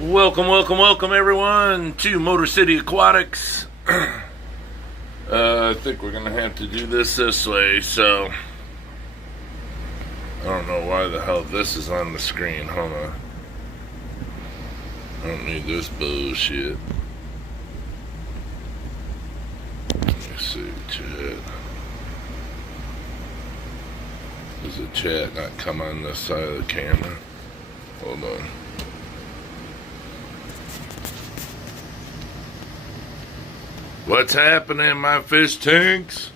Welcome everyone to Motor City Aquatics. I think we're gonna have to do this way, so I don't know why the hell this is on the screen. Hold on. I don't need this bullshit. Let me see, chat. Does the chat not come on this side of the camera? Hold on. What's happening, my fish tanks?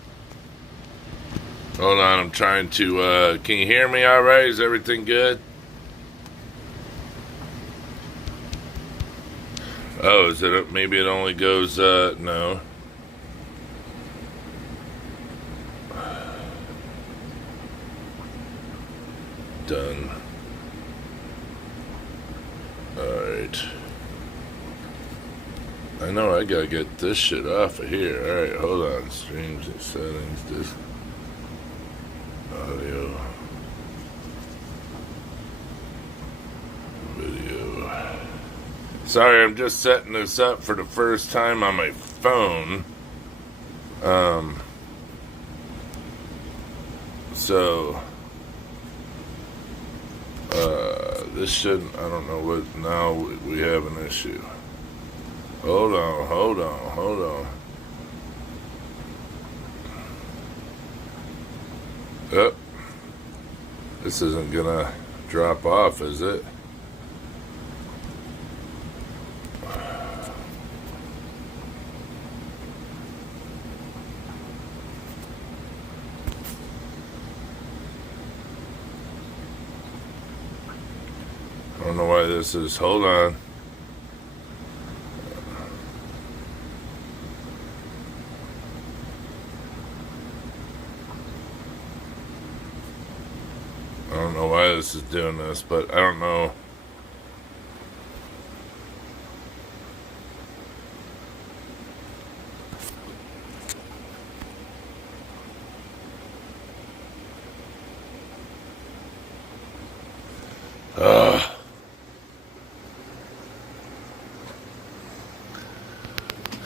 Hold on, I'm trying to, can you hear me alright? Is everything good? Oh, is it, maybe it only goes, no. Done. Alright. I know I gotta get this shit off of here. Alright, hold on. Streams and settings, this audio, video. Sorry, I'm just setting this up for the first time on my phone. So this shouldn't, I don't know what, now we have an issue. Hold on. Oh, this isn't gonna drop off, is it? I don't know why this is, hold on. I don't know why this is doing this, but I don't know.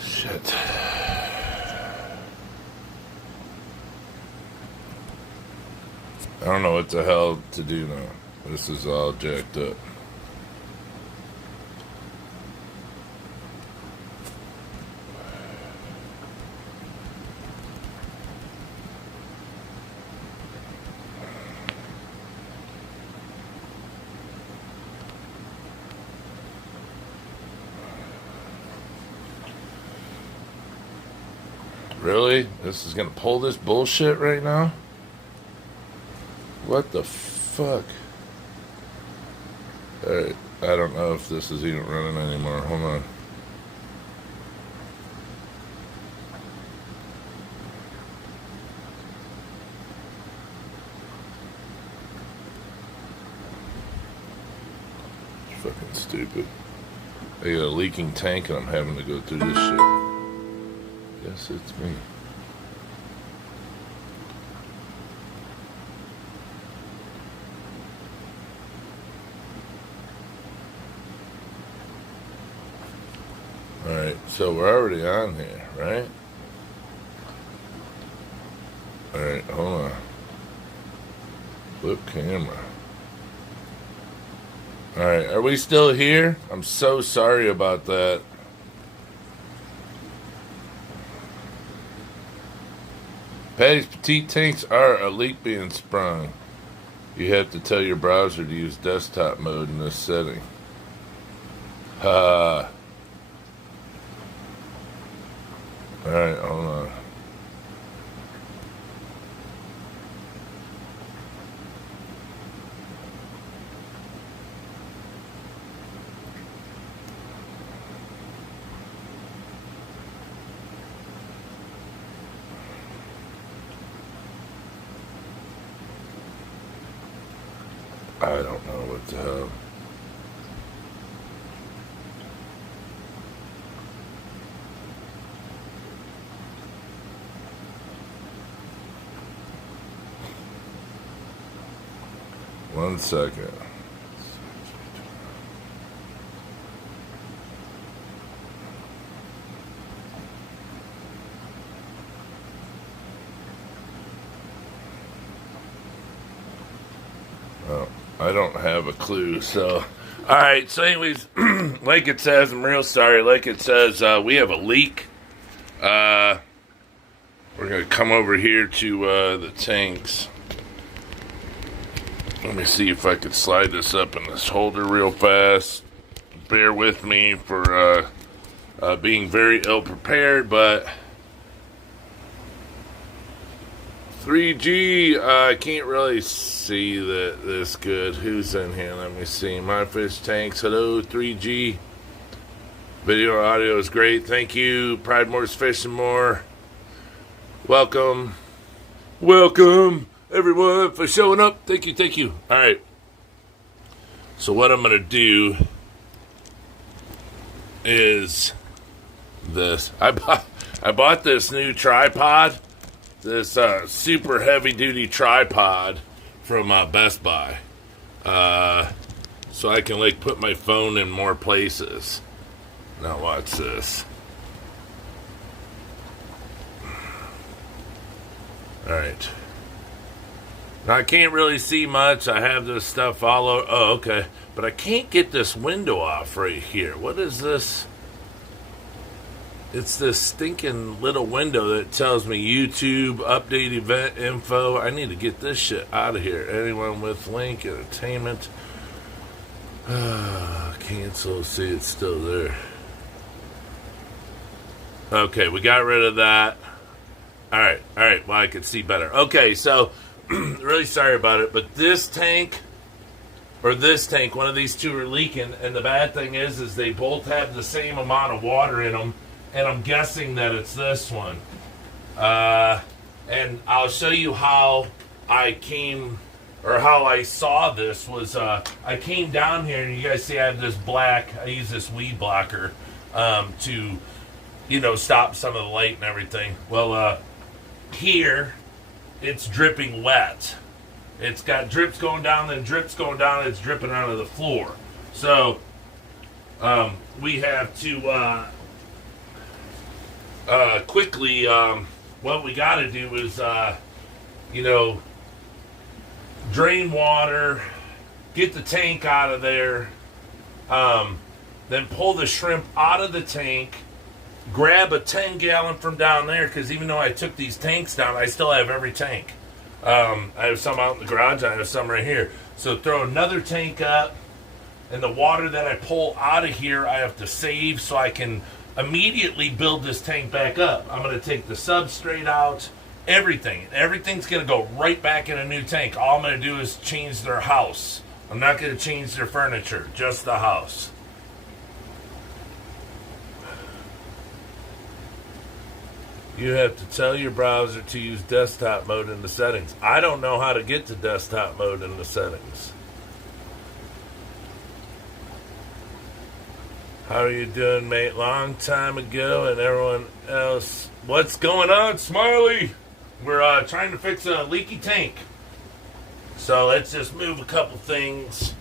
Shit. I don't know what the hell to do now. This is all jacked up. Really? This is gonna pull this bullshit right now? What the fuck? Alright, I don't know if this is even running anymore. Hold on. It's fucking stupid. I got a leaking tank and I'm having to go through this shit. Yes, it's me. Alright, so we're already on here, right? Alright, hold on. Flip camera. Alright, are we still here? I'm so sorry about that. Patty's petite tanks are a leak being sprung. You have to tell your browser to use desktop mode in this setting. Alright, hold on. I don't know what the hell. One second. I don't have a clue. So, all right. So, anyways, like it says, I'm real sorry. Like it says, we have a leak. We're gonna come over here to the tanks. Let me see if I could slide this up in this holder real fast. Bear with me for being very ill prepared, but 3G, I can't really see this good. Who's in here? Let me see. My Fish Tanks. Hello, 3G. Video audio is great. Thank you. Pride Moore's Fishing More. Welcome. Welcome, everyone, for showing up. Thank you, thank you. All right. So what I'm going to do is this. I bought this new tripod. This super heavy-duty tripod from Best Buy. So I can, like, put my phone in more places. Now watch this. Alright. Now I can't really see much. I have this stuff all over. Oh, okay. But I can't get this window off right here. What is this? It's this stinking little window that tells me YouTube, update event info. I need to get this shit out of here. Anyone with link, entertainment. Cancel. See, it's still there. Okay, we got rid of that. Alright. Well, I can see better. Okay, so, really sorry about it, but this tank, one of these two are leaking, and the bad thing is they both have the same amount of water in them, and I'm guessing that it's this one. And I'll show you how I saw this was, I came down here, and you guys see I have this I use this weed blocker, to, stop some of the light and everything. Well, here, it's dripping wet. It's got drips going down, then drips going down, it's dripping out of the floor. So, we have to, quickly, what we got to do is, drain water, get the tank out of there, then pull the shrimp out of the tank, grab a 10-gallon from down there, because even though I took these tanks down, I still have every tank. I have some out in the garage, I have some right here. So throw another tank up, and the water that I pull out of here, I have to save so I can immediately build this tank back up. I'm going to take the substrate out, everything. Everything's going to go right back in a new tank. All I'm going to do is change their house. I'm not going to change their furniture, just the house. You have to tell your browser to use desktop mode in the settings. I don't know how to get to desktop mode in the settings. How are you doing, mate? Long time ago, and everyone else. What's going on, Smiley? We're trying to fix a leaky tank. So let's just move a couple things.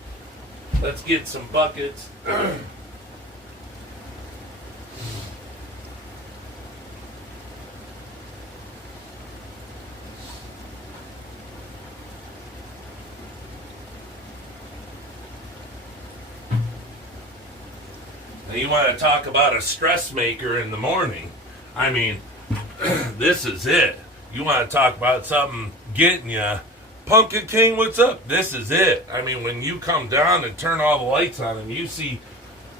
Let's get some buckets. You want to talk about a stress maker in the morning. I mean, this is it. You want to talk about something getting you. Pumpkin King, what's up? This is it. I mean, when you come down and turn all the lights on and you see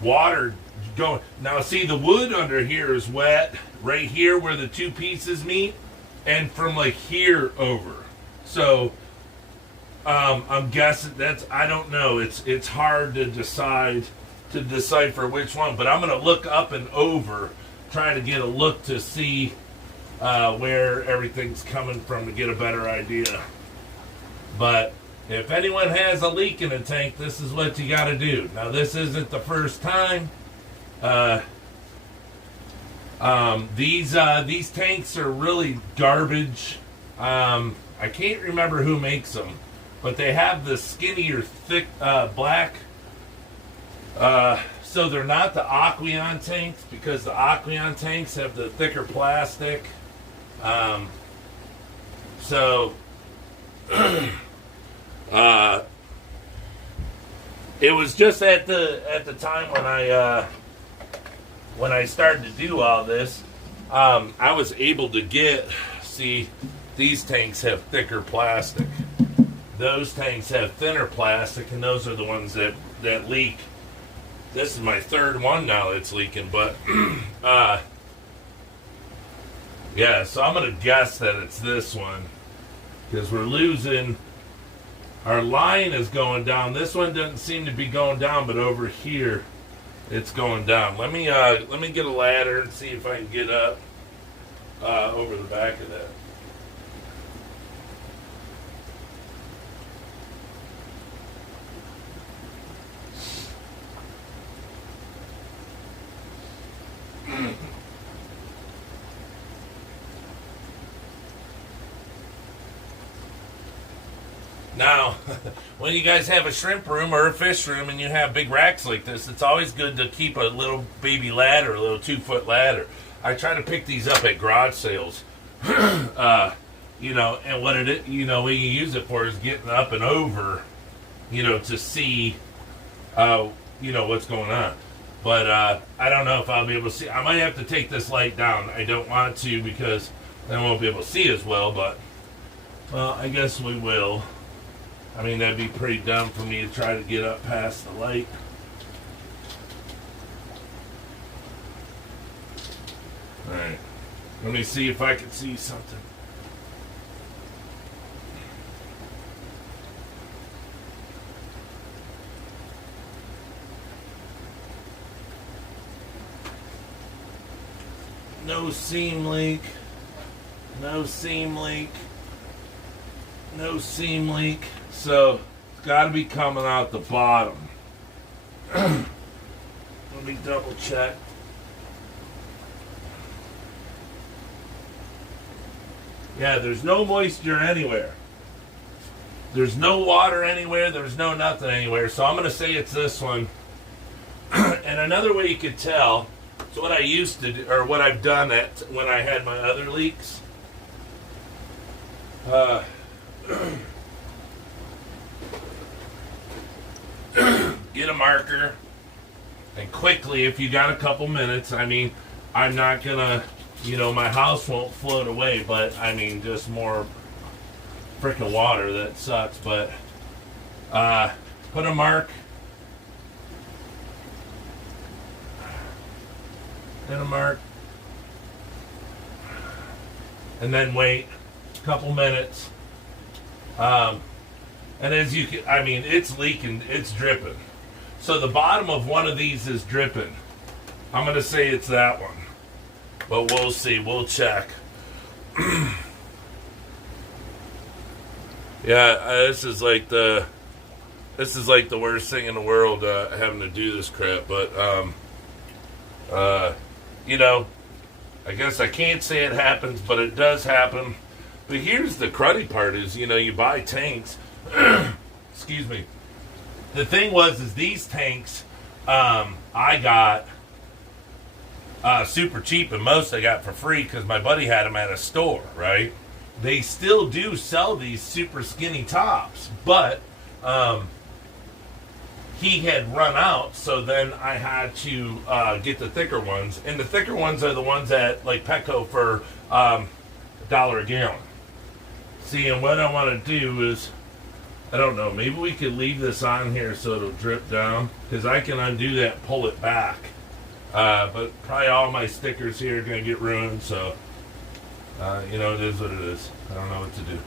water going. Now, see, the wood under here is wet. Right here where the two pieces meet. And from like here over. So, I'm guessing I don't know. It's hard to decipher which one, but I'm going to look up and over, trying to get a look to see where everything's coming from to get a better idea. But if anyone has a leak in a tank, this is what you got to do. Now, this isn't the first time. These tanks are really garbage. I can't remember who makes them, but they have the skinnier, thick black. So they're not the Aqueon tanks, because the Aqueon tanks have the thicker plastic. it was just at the time when I started to do all this, I was able to see, these tanks have thicker plastic. Those tanks have thinner plastic, and those are the ones that leak. This is my third one now that's leaking, but yeah, so I'm going to guess that it's this one, because we're losing. Our line is going down. This one doesn't seem to be going down, but over here, it's going down. Let me get a ladder and see if I can get up over the back of that. Now, when you guys have a shrimp room or a fish room and you have big racks like this, it's always good to keep a little baby ladder, a little 2-foot ladder. I try to pick these up at garage sales. You know, and what what you use it for is getting up and over, to see, what's going on. But I don't know if I'll be able to see. I might have to take this light down. I don't want to, because then I won't be able to see as well, but, well, I guess we will. I mean, that'd be pretty dumb for me to try to get up past the light. Alright. Let me see if I can see something. No seam leak. No seam leak. No seam leak. So, it's got to be coming out the bottom. Let me double check. Yeah, there's no moisture anywhere. There's no water anywhere. There's no nothing anywhere. So I'm going to say it's this one. And another way you could tell, so what I used to do, or what I've done when I had my other leaks, get a marker, and quickly, if you got a couple minutes, I mean, I'm not gonna, my house won't float away, but I mean, just more freaking water. That sucks, but put a mark, and a mark, and then wait a couple minutes. And as you can, I mean, it's leaking, it's dripping. So the bottom of one of these is dripping. I'm going to say it's that one. But we'll see, we'll check. Yeah, this is like the worst thing in the world, having to do this crap. But, I guess I can't say it happens, but it does happen. But here's the cruddy part is, you buy tanks. Excuse me. The thing is these tanks, I got super cheap, and most I got for free because my buddy had them at a store, right? They still do sell these super skinny tops, but he had run out, so then I had to get the thicker ones. And the thicker ones are the ones at, like, Petco for $1 a gallon. See, and what I want to do is, I don't know, maybe we could leave this on here so it'll drip down, because I can undo that and pull it back. But probably all my stickers here are going to get ruined, so, it is what it is. I don't know what to do.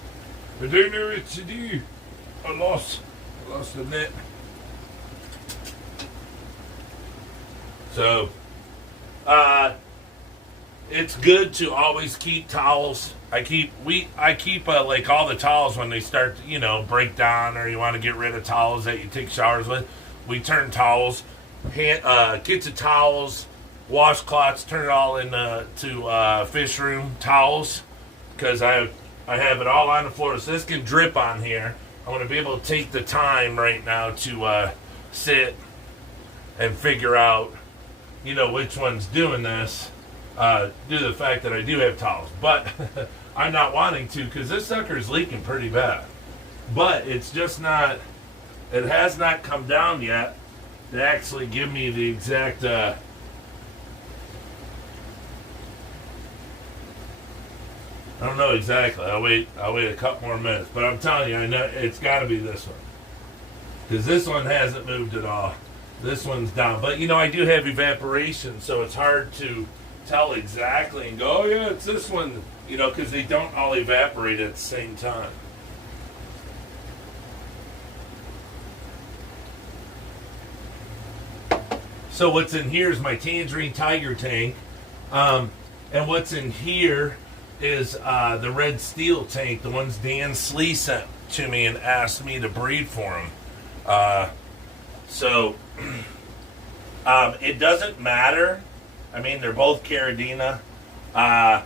I don't know what to do. I lost the net. So, it's good to always keep towels. I keep like all the towels when they start to, break down, or you want to get rid of towels that you take showers with. We turn towels, kits of towels, washcloths, turn it all into fish room towels, because I have it all on the floor, so this can drip on here. I want to be able to take the time right now to sit and figure out, which one's doing this, due to the fact that I do have towels. But I'm not wanting to, because this sucker is leaking pretty bad. But it's just not It has not come down yet to actually give me the exact. I don't know exactly. I'll wait a couple more minutes, but I'm telling you, I know it's got to be this one because this one hasn't moved at all. This one's down, but I do have evaporation, so it's hard to tell exactly and go, oh yeah, it's this one, because they don't all evaporate at the same time. So what's in here is my Tangerine Tiger tank, and what's in here is the Red Steel tank, the ones Dan Slee sent to me and asked me to breed for him. So it doesn't matter. I mean, they're both Caridina, but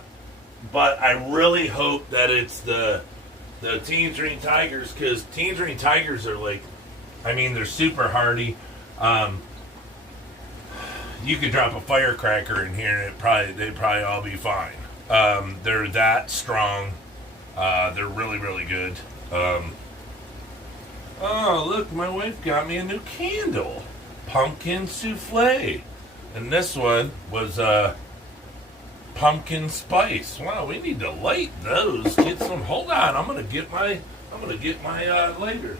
I really hope that it's the Tangerine Tigers, because Tangerine Tigers are they're super hardy. You could drop a firecracker in here and they'd probably all be fine. They're that strong. They're really, really good. Oh, look, my wife got me a new candle. Pumpkin souffle. And this one was pumpkin spice. Wow, we need to light those. Get some. Hold on, I'm gonna get my lighter.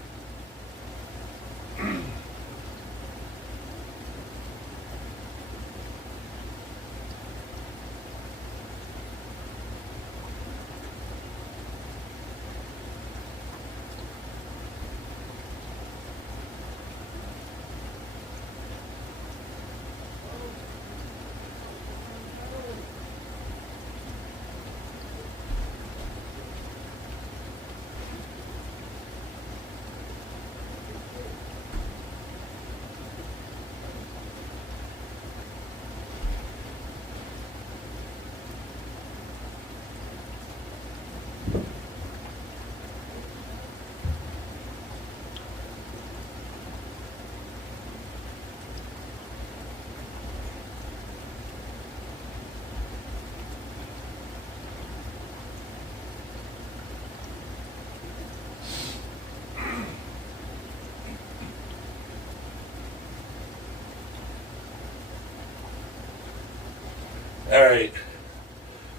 All right,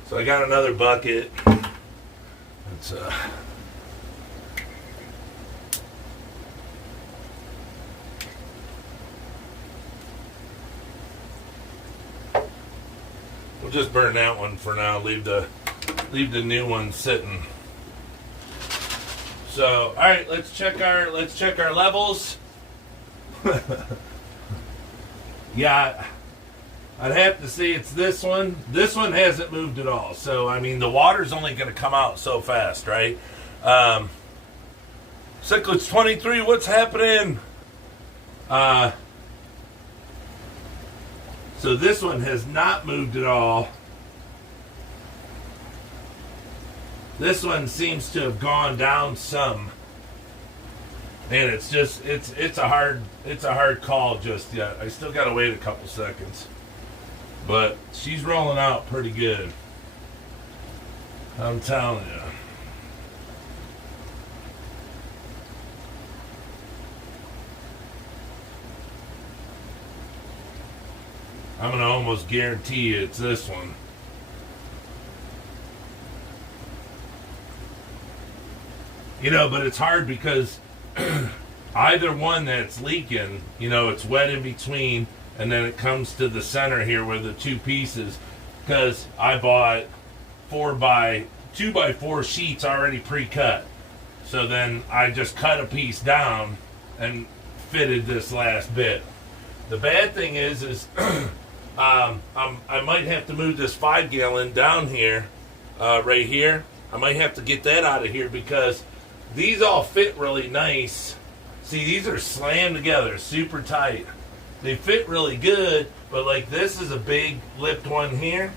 so I got another bucket. It's we'll just burn that one for now. Leave the new one sitting. So, all right, let's check our levels. Yeah. I'd have to say it's this one. This one hasn't moved at all. So, I mean, the water's only going to come out so fast, right? Cichlids 23, what's happening? So this one has not moved at all. This one seems to have gone down some. And it's just, it's a hard call just yet. I still got to wait a couple seconds. But she's rolling out pretty good. I'm telling you. I'm going to almost guarantee you it's this one. But it's hard because either one that's leaking, it's wet in between. And then it comes to the center here where the two pieces, because I bought 2x4 sheets already pre-cut. So then I just cut a piece down and fitted this last bit. The bad thing is I might have to move this 5-gallon down here, right here. I might have to get that out of here because these all fit really nice. See, these are slammed together, super tight. They fit really good, but this is a big lipped one here.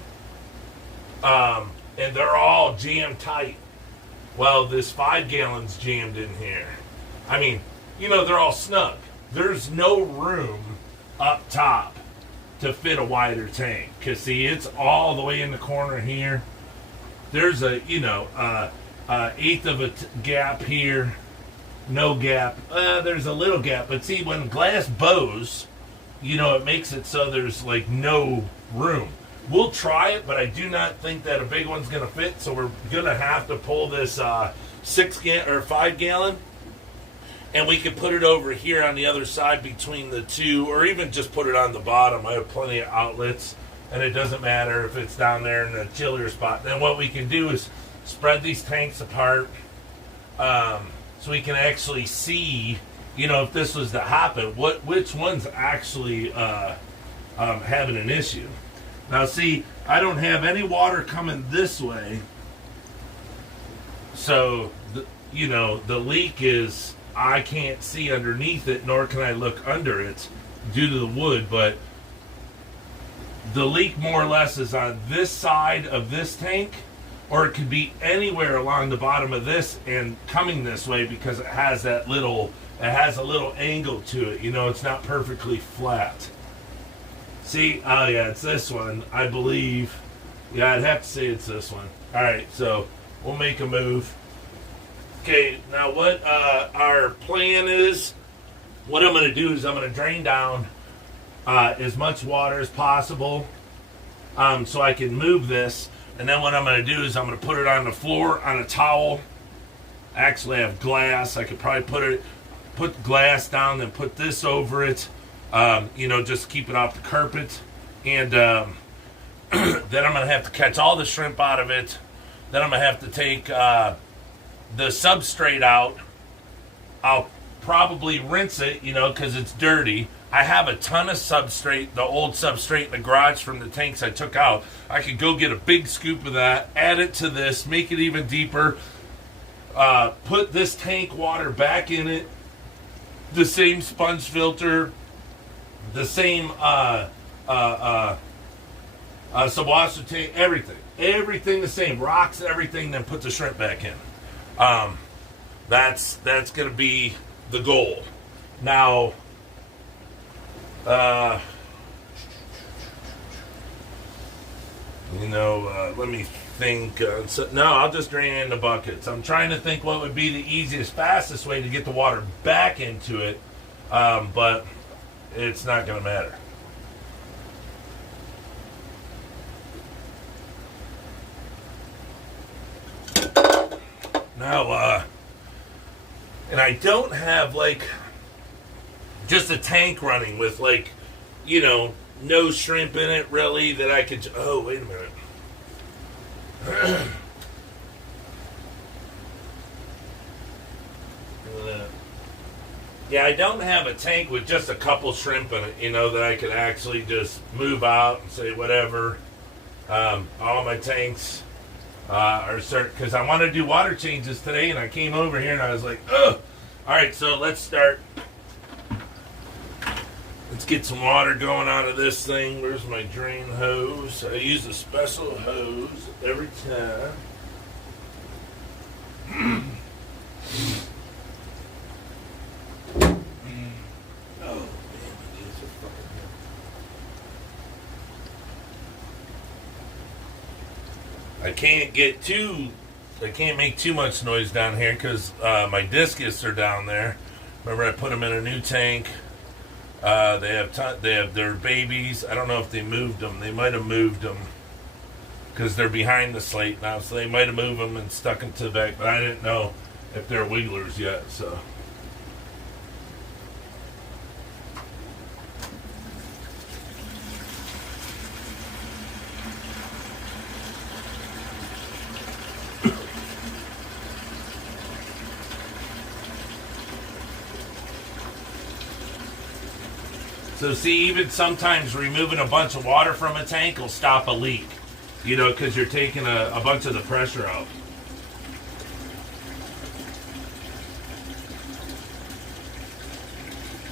And they're all jammed tight. Well, this 5 gallon's jammed in here. I mean, they're all snug. There's no room up top to fit a wider tank. Because, see, it's all the way in the corner here. There's a, eighth of a gap here. no gap. There's a little gap, but see, when glass bows, it makes it so there's like no room. We'll try it, but I do not think that a big one's gonna fit. So we're gonna have to pull this 5 gallon, and we can put it over here on the other side between the two, or even just put it on the bottom. I have plenty of outlets, and it doesn't matter if it's down there in the chillier spot. Then what we can do is spread these tanks apart, so we can actually see, if this was to happen, which one's actually having an issue. Now see, I don't have any water coming this way, so the leak is, I can't see underneath it, nor can I look under it due to the wood, but the leak more or less is on this side of this tank, or it could be anywhere along the bottom of this and coming this way, because it has a little angle to it. It's not perfectly flat. See, oh yeah, it's this one, I believe. Yeah, I'd have to say it's this one. All right, so we'll make a move. Okay, now what our plan is, what I'm going to do is I'm going to drain down as much water as possible, so I can move this. And then what I'm going to do is I'm going to put it on the floor on a towel. Actually, I have glass. I could probably put glass down, then put this over it. Just keep it off the carpet. And then I'm going to have to catch all the shrimp out of it. Then I'm going to have to take the substrate out. I'll probably rinse it, because it's dirty. I have a ton of substrate, the old substrate in the garage from the tanks I took out. I could go get a big scoop of that, add it to this, make it even deeper, put this tank water back in it, the same sponge filter, the same subwasher tank, everything the same, rocks, everything, then put the shrimp back in. That's going to be the goal. Now, let me think. No, I'll just drain it in the buckets. I'm trying to think what would be the easiest, fastest way to get the water back into it, but it's not going to matter. Now, and I don't have just a tank running with no shrimp in it really that I could. Oh, wait a minute. Yeah, I don't have a tank with just a couple shrimp in it, that I could actually just move out and say whatever. All my tanks are certain, because I want to do water changes today, and I came over here and I was like, ugh. All right, so let's start. Let's get some water going out of this thing. Where's my drain hose? I use a special hose every time. Oh, man, these are fucking good. I can't make too much noise down here because my discus are down there. Remember, I put them in a new tank. They have their babies. I don't know if they moved them. They might have moved them because they're behind the slate now, so they might have moved them and stuck them to the back. But I didn't know if they're wigglers yet. So see, even sometimes removing a bunch of water from a tank will stop a leak, because you're taking a bunch of the pressure out.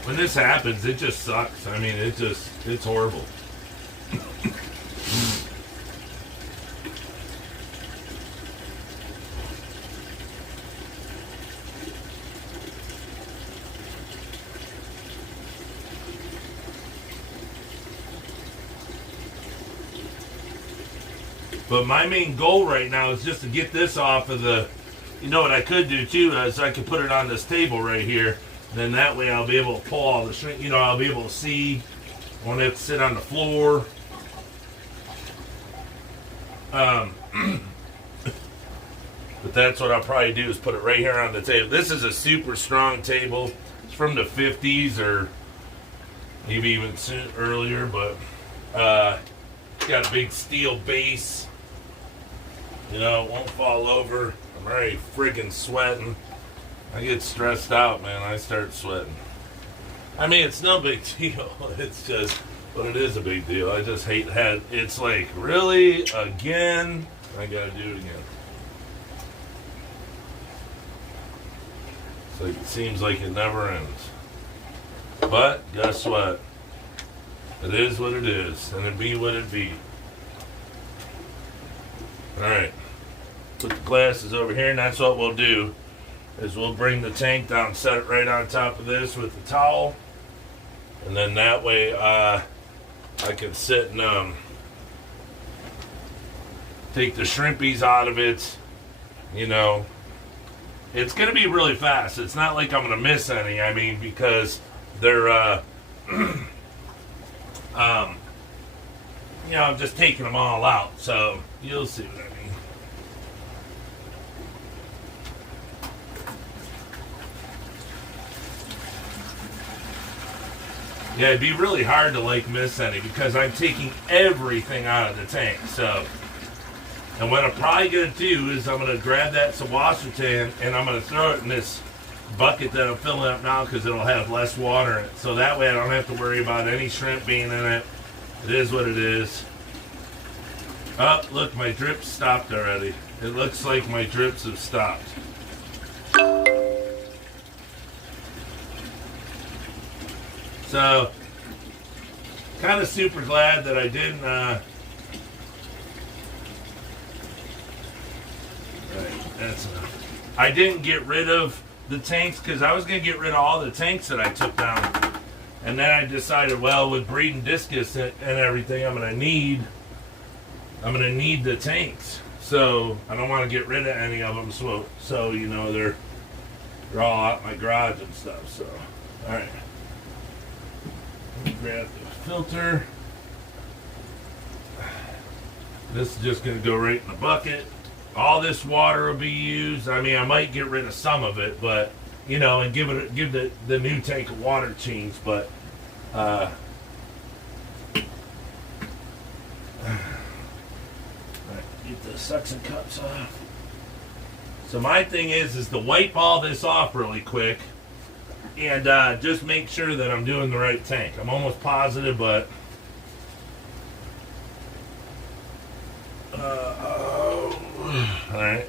When this happens, it just sucks. I mean, it's horrible. But my main goal right now is just to get this off of the You know what I could do too is I could put it on this table right here. Then that way I'll be able to pull all the shrimp. You know, I'll be able to see. I won't have to sit on the floor. But that's what I'll probably do is put it right here on the table. This is a super strong table. It's from the 50s or maybe even earlier, but it's got a big steel base. You know, it won't fall over. I'm already friggin' sweating. I get stressed out, man. I start sweating. I mean, it's no big deal. It's just, but it is a big deal. I just hate that. It's like, really? Again? I gotta do it again. It's like, it seems like it never ends. But, guess what? It is what it is. And it be what it be. Alright. Put the glasses over here, and that's what we'll do. Is we'll bring the tank down, set it right on top of this with the towel. And then that way, I can sit and take the shrimpies out of it. You know, it's going to be really fast. It's not like I'm going to miss any. I mean, because they're, you know, I'm just taking them all out. So you'll see what I mean. Yeah, it'd be really hard to like miss any because I'm taking everything out of the tank. So, and what I'm probably gonna do is I'm gonna grab that Sawashutan and I'm gonna throw it in this bucket that I'm filling up now because it'll have less water in it. So that way I don't have to worry about any shrimp being in it. It is what it is. Oh, look, my drips stopped already. It looks like my drips have stopped. So, kind of super glad that I didn't, right, that's enough. I didn't get rid of the tanks because I was going to get rid of all the tanks that I took down. And then I decided, well, with breeding discus and everything, I'm going to need the tanks. So, I don't want to get rid of any of them. So you know, they're all out in my garage and stuff. So, all right. Grab the filter. This is just going to go right in the bucket. All this water will be used. I mean, I might get rid of some of it, but you know, and give the new tank a water change. But right, get the suction cups off. So my thing is to wipe all this off really quick. And just make sure that I'm doing the right tank. I'm almost positive, but alright.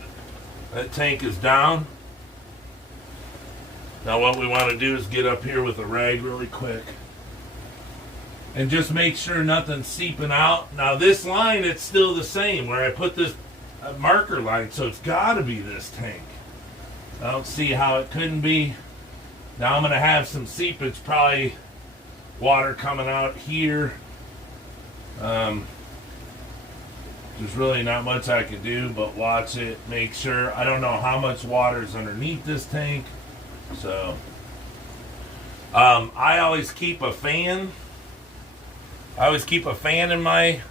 That tank is down. Now what we want to do is get up here with a rag really quick. And just make sure nothing's seeping out. Now this line, it's still the same where I put this marker line, so it's got to be this tank. I don't see how it couldn't be. Now I'm going to have some seepage, probably water coming out here. There's really not much I can do but watch it, make sure. I don't know how much water is underneath this tank. So, I always keep a fan. I always keep a fan in my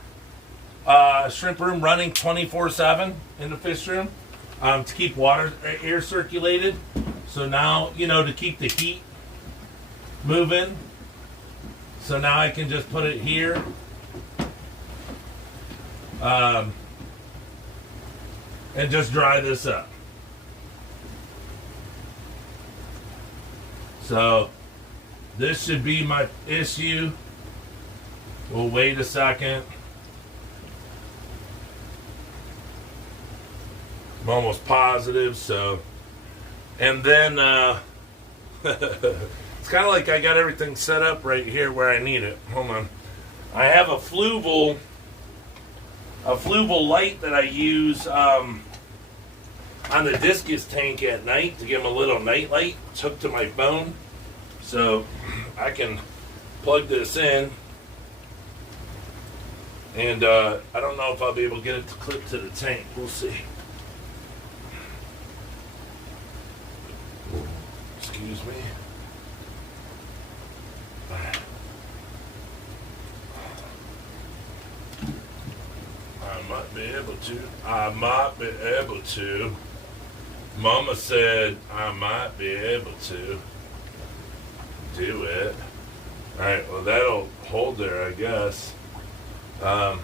shrimp room running 24/7 in the fish room to keep air circulated. So now, you know, to keep the heat moving. So now I can just put it here. And just dry this up. So this should be my issue. We'll wait a second. I'm almost positive, so. And then, it's kind of like I got everything set up right here where I need it. Hold on. I have a Fluval light that I use on the discus tank at night to give them a little night light. It's hooked to my phone. So I can plug this in. And I don't know if I'll be able to get it to clip to the tank. We'll see. Excuse me. I might be able to. I might be able to. Mama said I might be able to do it. Alright, well that'll hold there, I guess. Alright.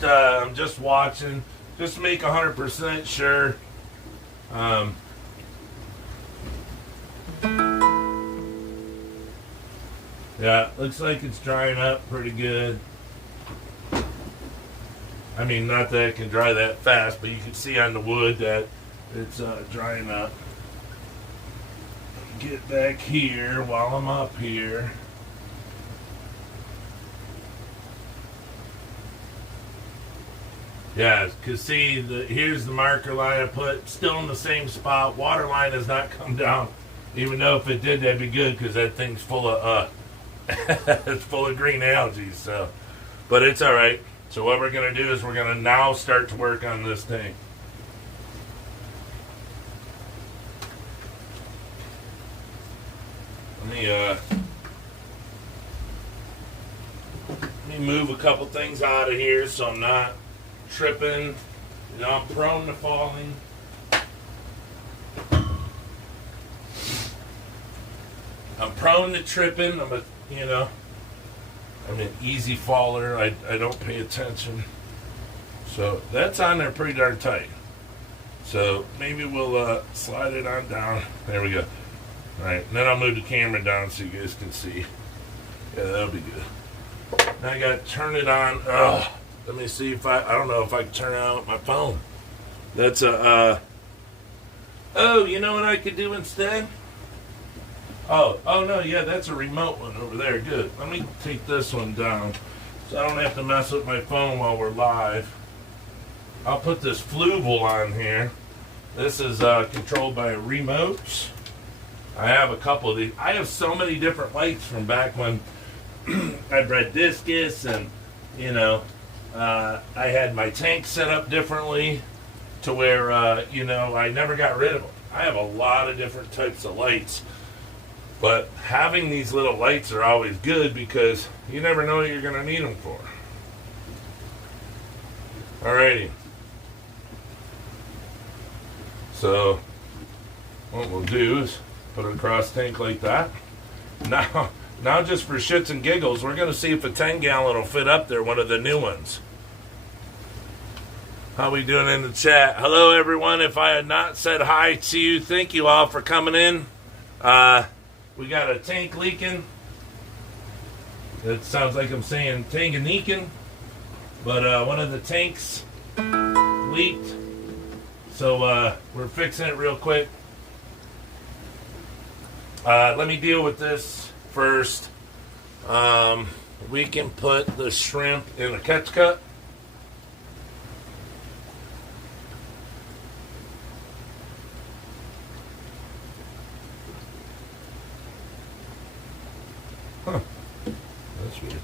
I'm just watching, just to make 100% sure. Yeah, looks like it's drying up pretty good. I mean, not that it can dry that fast, but you can see on the wood that it's drying up. Get back here while I'm up here. Yeah, because see, here's the marker line I put, still in the same spot. Water line has not come down, even though if it did, that'd be good, because that thing's full of, it's full of green algae, so. But it's all right. So what we're going to do is we're going to now start to work on this tank. Let me move a couple things out of here so I'm not tripping. You know, I'm prone to falling. I'm prone to tripping. I'm an easy faller. I don't pay attention. So that's on there pretty darn tight. So maybe we'll slide it on down. There we go. Alright, then I'll move the camera down so you guys can see. Yeah, that'll be good. Now I gotta turn it on. Let me see if I don't know if I can turn out my phone. That's a, oh, you know what I could do instead? Oh no, yeah, that's a remote one over there. Good. Let me take this one down so I don't have to mess with my phone while we're live. I'll put this Fluval on here. This is controlled by a remote. I have a couple of these. I have so many different lights from back when I bred discus, and I had my tank set up differently to where I never got rid of them. I have a lot of different types of lights. But having these little lights are always good because you never know what you're going to need them for. Alrighty. So, what we'll do is put it across the tank like that. Now just for shits and giggles, we're going to see if a 10-gallon will fit up there, one of the new ones. How we doing in the chat? Hello, everyone. If I had not said hi to you, thank you all for coming in. We got a tank leaking. It sounds like I'm saying Tanganican, but one of the tanks leaked, so we're fixing it real quick. Let me deal with this first. We can put the shrimp in a catch cut. That's weird.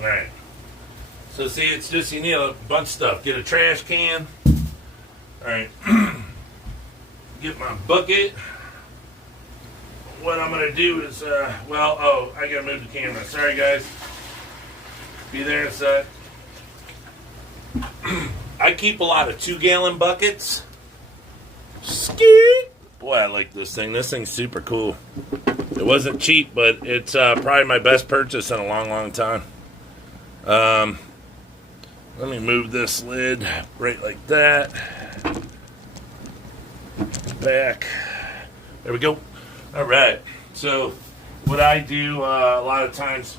Alright. So see, it's just, you need a bunch of stuff. Get a trash can. Alright. Get my bucket. What I'm going to do is, I got to move the camera. Sorry, guys. Be there in a sec. I keep a lot of 2-gallon buckets. Skeet! Boy, I like this thing. This thing's super cool. It wasn't cheap, but it's probably my best purchase in a long, long time. Let me move this lid right like that. Back. There we go. All right. So what I do a lot of times,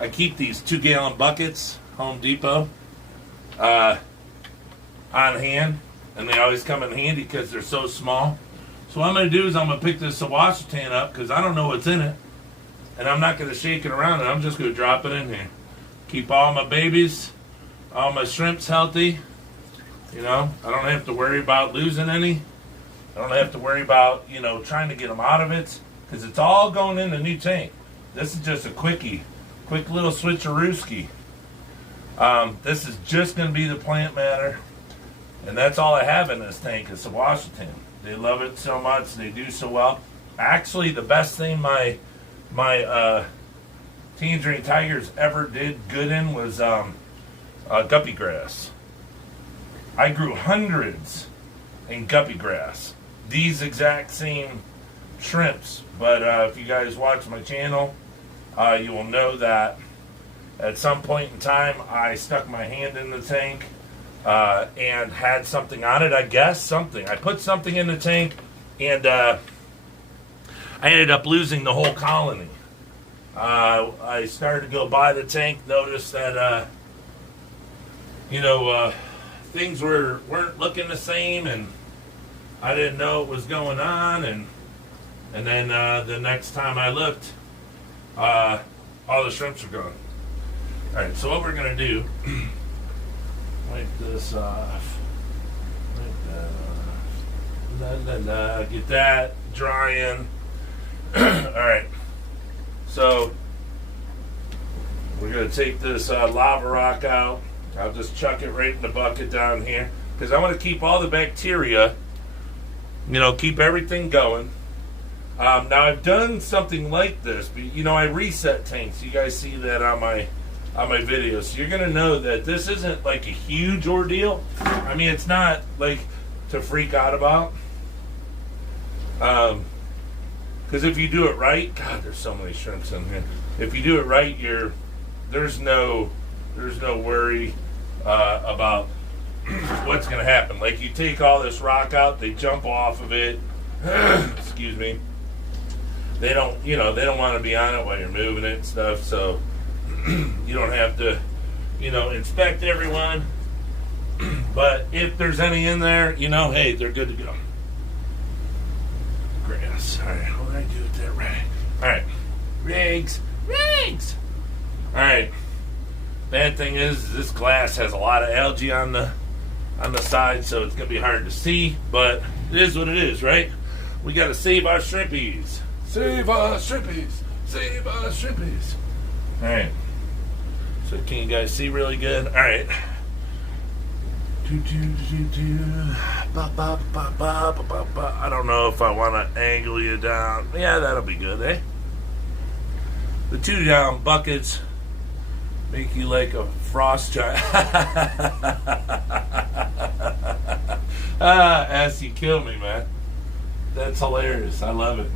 I keep these 2-gallon buckets, Home Depot, on hand, and they always come in handy because they're so small. So what I'm going to do is I'm going to pick this Sawashitan up because I don't know what's in it. And I'm not going to shake it around, and I'm just going to drop it in here. Keep all my babies, all my shrimps healthy. I don't have to worry about losing any. I don't have to worry about, trying to get them out of it because it's all going in the new tank. this is just a quick little switcherooski. This is just going to be the plant matter, and that's all I have in this tank is the Washington. They love it so much, they do so well. Actually, the best thing my Tangerine Tigers ever did good in was guppy grass. I grew hundreds in guppy grass. These exact same shrimps, but if you guys watch my channel, you will know that at some point in time I stuck my hand in the tank and had something on it, I guess. Something. I put something in the tank and I ended up losing the whole colony. I started to go by the tank, noticed that things weren't looking the same, and I didn't know what was going on, and then the next time I looked, all the shrimps were gone. All right, so what we're gonna do? Wipe this off. Get that drying. All right. So we're gonna take this lava rock out. I'll just chuck it right in the bucket down here because I want to keep all the bacteria. Keep everything going. Now I've done something like this, but I reset tanks. You guys see that on my videos. So you're gonna know that this isn't like a huge ordeal. I mean, it's not like to freak out about. Because if you do it right, God, there's so many shrimps in here. If you do it right, there's no worry about what's gonna happen. Like you take all this rock out, they jump off of it. Excuse me. They don't want to be on it while you're moving it and stuff. So you don't have to, inspect everyone. But if there's any in there, hey, they're good to go. Grass. All right, what did I do with that rag? All right, rags. All right. Bad thing is this glass has a lot of algae on the side, so it's gonna be hard to see. But it is what it is, right? We gotta save our shrimpies. Save our shrimpies. Save our shrimpies. All right. So can you guys see really good? All right. I don't know if I want to angle you down. Yeah, that'll be good, eh? The 2 down buckets make you like a frost giant. As you kill me, man. That's hilarious. I love it.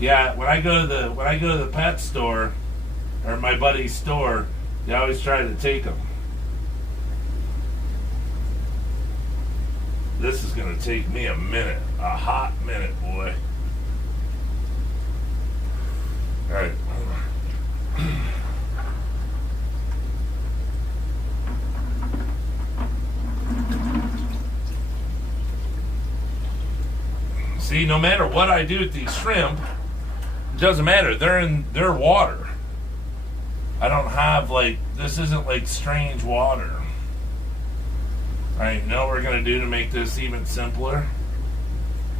Yeah, when I go to the pet store or my buddy's store, they always try to take them. This is going to take me a minute. A hot minute, boy. All right. See, no matter what I do with these shrimp, it doesn't matter. They're in their water. I don't have this isn't like strange water. All right, you know what we're going to do to make this even simpler?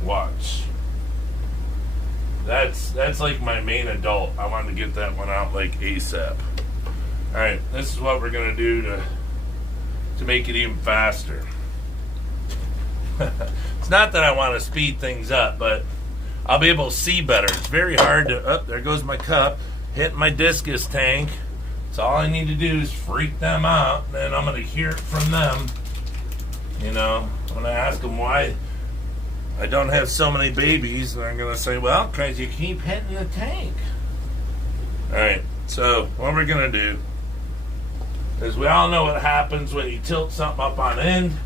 Watch. That's like my main adult. I wanted to get that one out like ASAP. All right, this is what we're going to do to make it even faster. It's not that I want to speed things up, but I'll be able to see better. It's very hard to... Oh, there goes my cup. Hitting my discus tank. So all I need to do is freak them out, and then I'm going to hear it from them. I'm going to ask them why I don't have so many babies, and I'm going to say, well, because you keep hitting the tank. All right, so what we're going to do is we all know what happens when you tilt something up on end.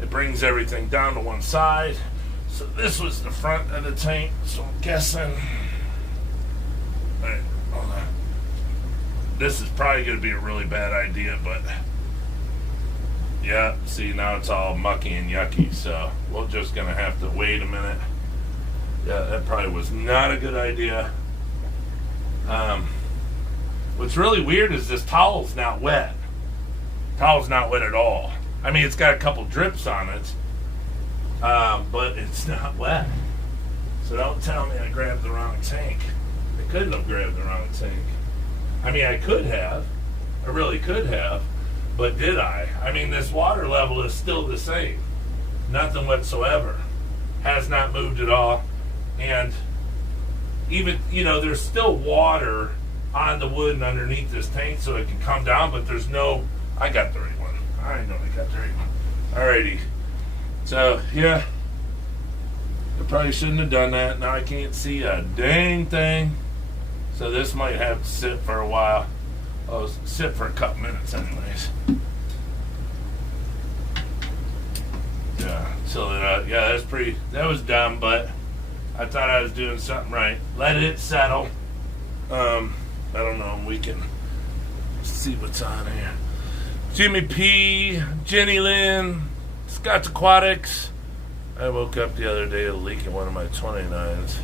It brings everything down to one side. So this was the front of the tank, so I'm guessing... All right, hold on. This is probably going to be a really bad idea, but... Yeah, see, now it's all mucky and yucky, so we're just going to have to wait a minute. Yeah, that probably was not a good idea. What's really weird is this towel's not wet. Towel's not wet at all. I mean, it's got a couple drips on it, but it's not wet. So don't tell me I grabbed the wrong tank. I couldn't have grabbed the wrong tank. I mean, I could have. I really could have. But did I? I mean, this water level is still the same. Nothing whatsoever. Has not moved at all. And even, there's still water on the wood and underneath this tank so it can come down, but there's no... I got the right one. I know I got the right one. Alrighty. So, yeah. I probably shouldn't have done that. Now I can't see a dang thing. So this might have to sit for a while. Oh, sit for a couple minutes anyways. Yeah, so that was dumb, but I thought I was doing something right. Let it settle. I don't know, we can see what's on here. Jimmy P, Jenny Lynn, Scott's Aquatics. I woke up the other day to a leak in one of my 29s.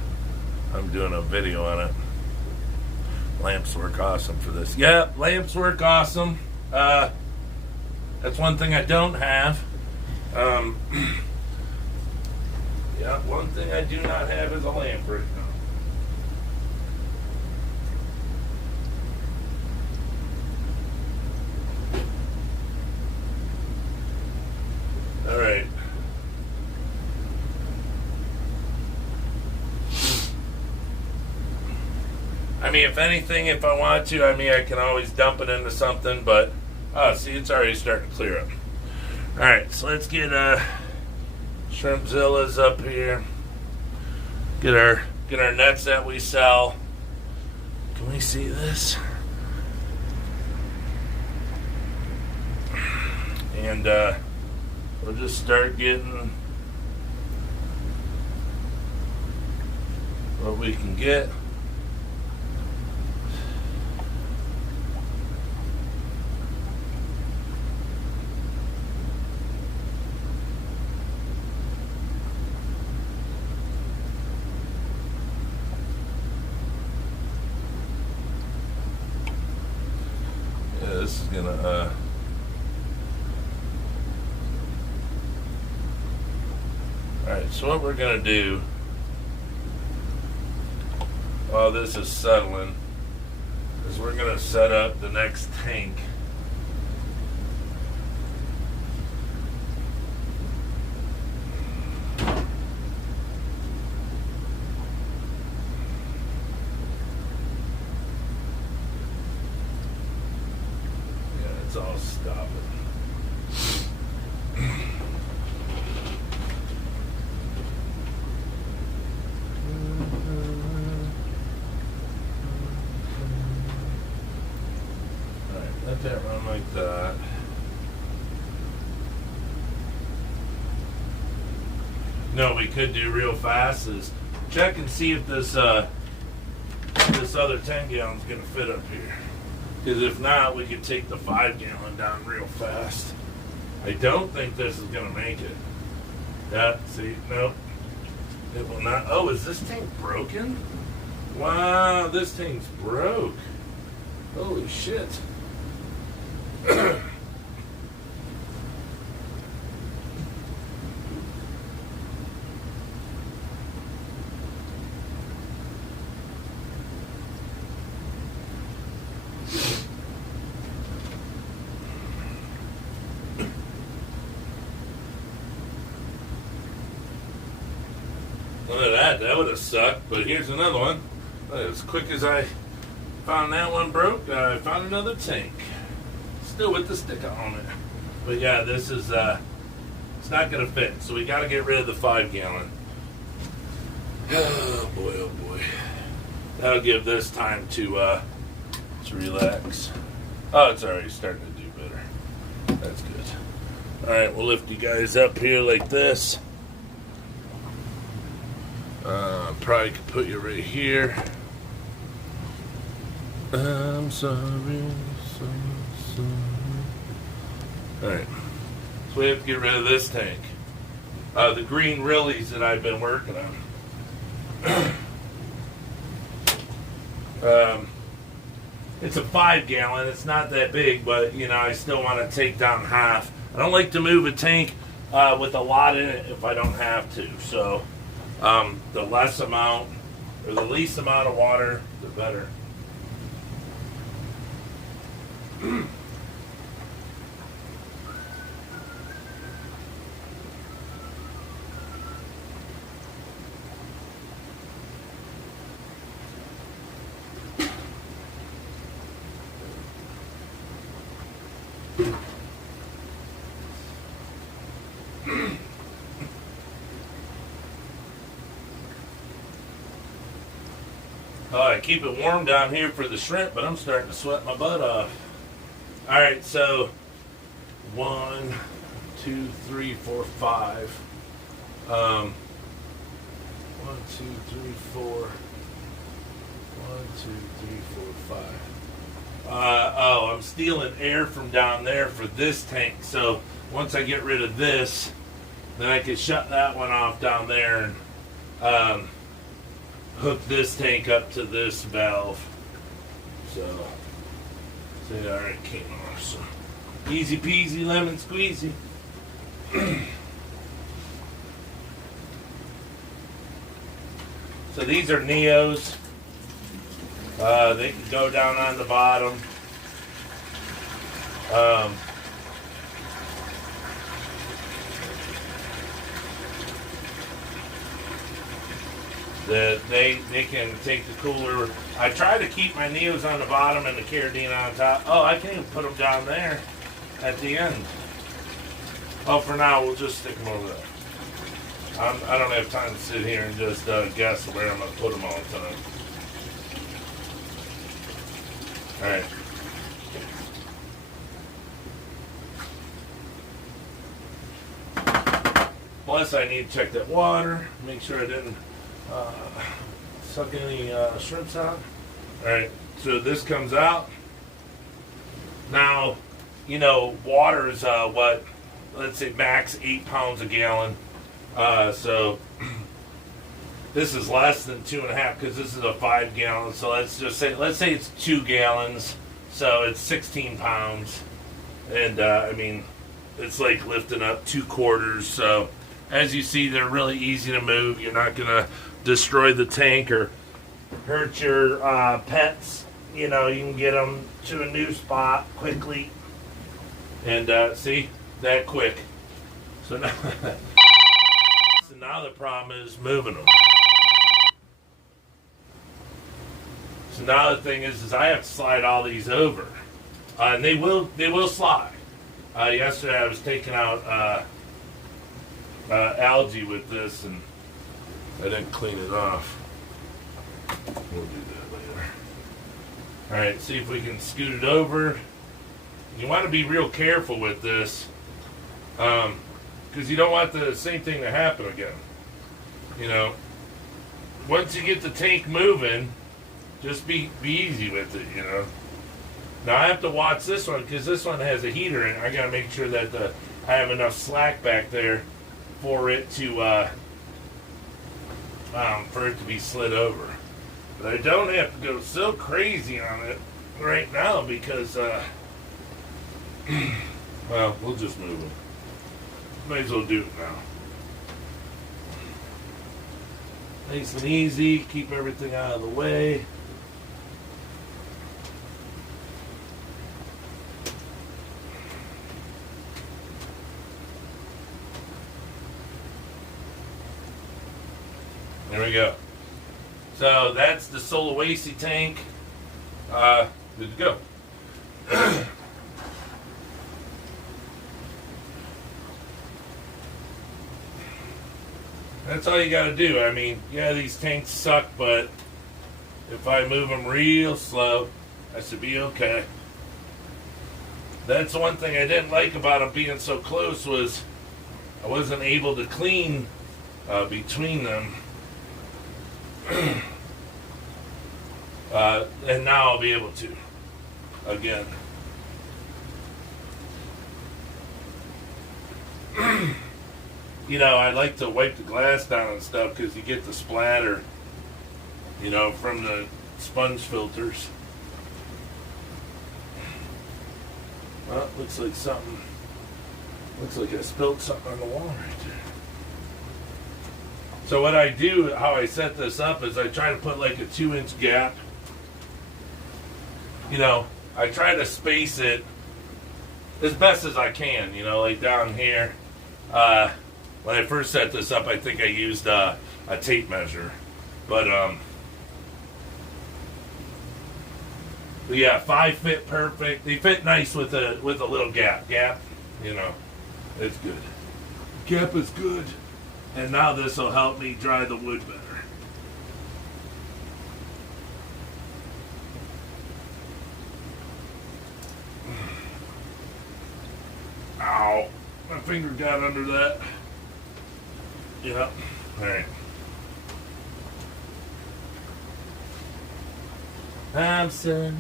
I'm doing a video on it. Lamps work awesome for this. Yeah, lamps work awesome. That's one thing I don't have. Yeah, one thing I do not have is a lamp right now. Alright. I mean, if anything, if I want to, I can always dump it into something, but, see, it's already starting to clear up. Alright, so let's get, Shrimpzilla's up here. Get our nets that we sell. Can we see this? And, we'll just start getting what we can get. This is gonna alright, so what we're gonna do while this is settling is we're gonna set up the next tank. It's all stopping. Alright, let that run like that. No, we could do real fast is check and see if this other 10 gallon's gonna fit up here. Because if not, we could take the 5 gallon down real fast. I don't think this is going to make it. Yeah, see, nope. It will not. Oh, is this tank broken? Wow, this tank's broke. Holy shit. Look at that. That would have sucked. But here's another one. As quick as I found that one broke, I found another tank. Still with the sticker on it. But yeah, this is, it's not going to fit. So we got to get rid of the 5 gallon. Oh boy, oh boy. That'll give this time to relax. Oh, it's already starting to do better. That's good. Alright, we'll lift you guys up here like this. Probably could put you right here. I'm sorry, so sorry. Alright. So we have to get rid of this tank. The green Rillies that I've been working on. It's a 5 gallon. It's not that big, but I still want to take down half. I don't like to move a tank with a lot in it if I don't have to. So the less amount or the least amount of water, the better. I keep it warm down here for the shrimp, but I'm starting to sweat my butt off. All right, so 1, 2, 3, 4, 5. 1, 2, 3, 4. 1, 2, 3, 4, 5. Oh, I'm stealing air from down there for this tank. So once I get rid of this, then I can shut that one off down there and hook this tank up to this valve. So, all right, came off. So easy peasy lemon squeezy. So these are Neos. They can go down on the bottom. They can take the cooler. I try to keep my Neos on the bottom and the Carradine on top. Oh, I can even put them down there at the end. Oh, for now, we'll just stick them over there. I don't have time to sit here and just guess where I'm going to put them all the time. Alright. Plus, I need to check that water, make sure I didn't suck any shrimps out. Alright, so this comes out. Now, you know, water is what, let's say max 8 pounds a gallon. So this is less than 2.5 because this is a 5 gallon. So let's say it's 2 gallons. So it's 16 pounds. And I mean, it's like lifting up 2 quarters. So as you see, they're really easy to move. You're not going to destroy the tank or hurt your pets. You know, you can get them to a new spot quickly. And see, that quick. So now, now the problem is moving them. So now the thing is I have to slide all these over, and they will slide. Yesterday I was taking out algae with this, and I didn't clean it off. We'll do that later. All right, see if we can scoot it over. You want to be real careful with this, because you don't want the same thing to happen again. You know, once you get the tank moving, just be easy with it, you know. Now I have to watch this one because this one has a heater in it. I got to make sure that I have enough slack back there for it to be slid over. But I don't have to go so crazy on it right now because well, we'll just move it. Might as well do it now. Nice and easy. Keep everything out of the way. There we go. So that's the Solawesi tank. Good to go. That's all you got to do. I mean, yeah, these tanks suck, but if I move them real slow, I should be okay. That's one thing I didn't like about them being so close was I wasn't able to clean between them. And now I'll be able to again. You know, I like to wipe the glass down and stuff because you get the splatter, you know, from the sponge filters. Well, looks like I spilled something on the wall right there. So what I do, how I set this up is I try to put like a 2-inch gap. You know, I try to space it as best as I can, you know, like down here. When I first set this up, I think I used a tape measure. But yeah, 5 fit perfect. They fit nice with a little gap. Gap, you know, it's good. Gap is good. And now this will help me dry the wood better. Ow. My finger got under that. Yep. Alright. I'm sorry.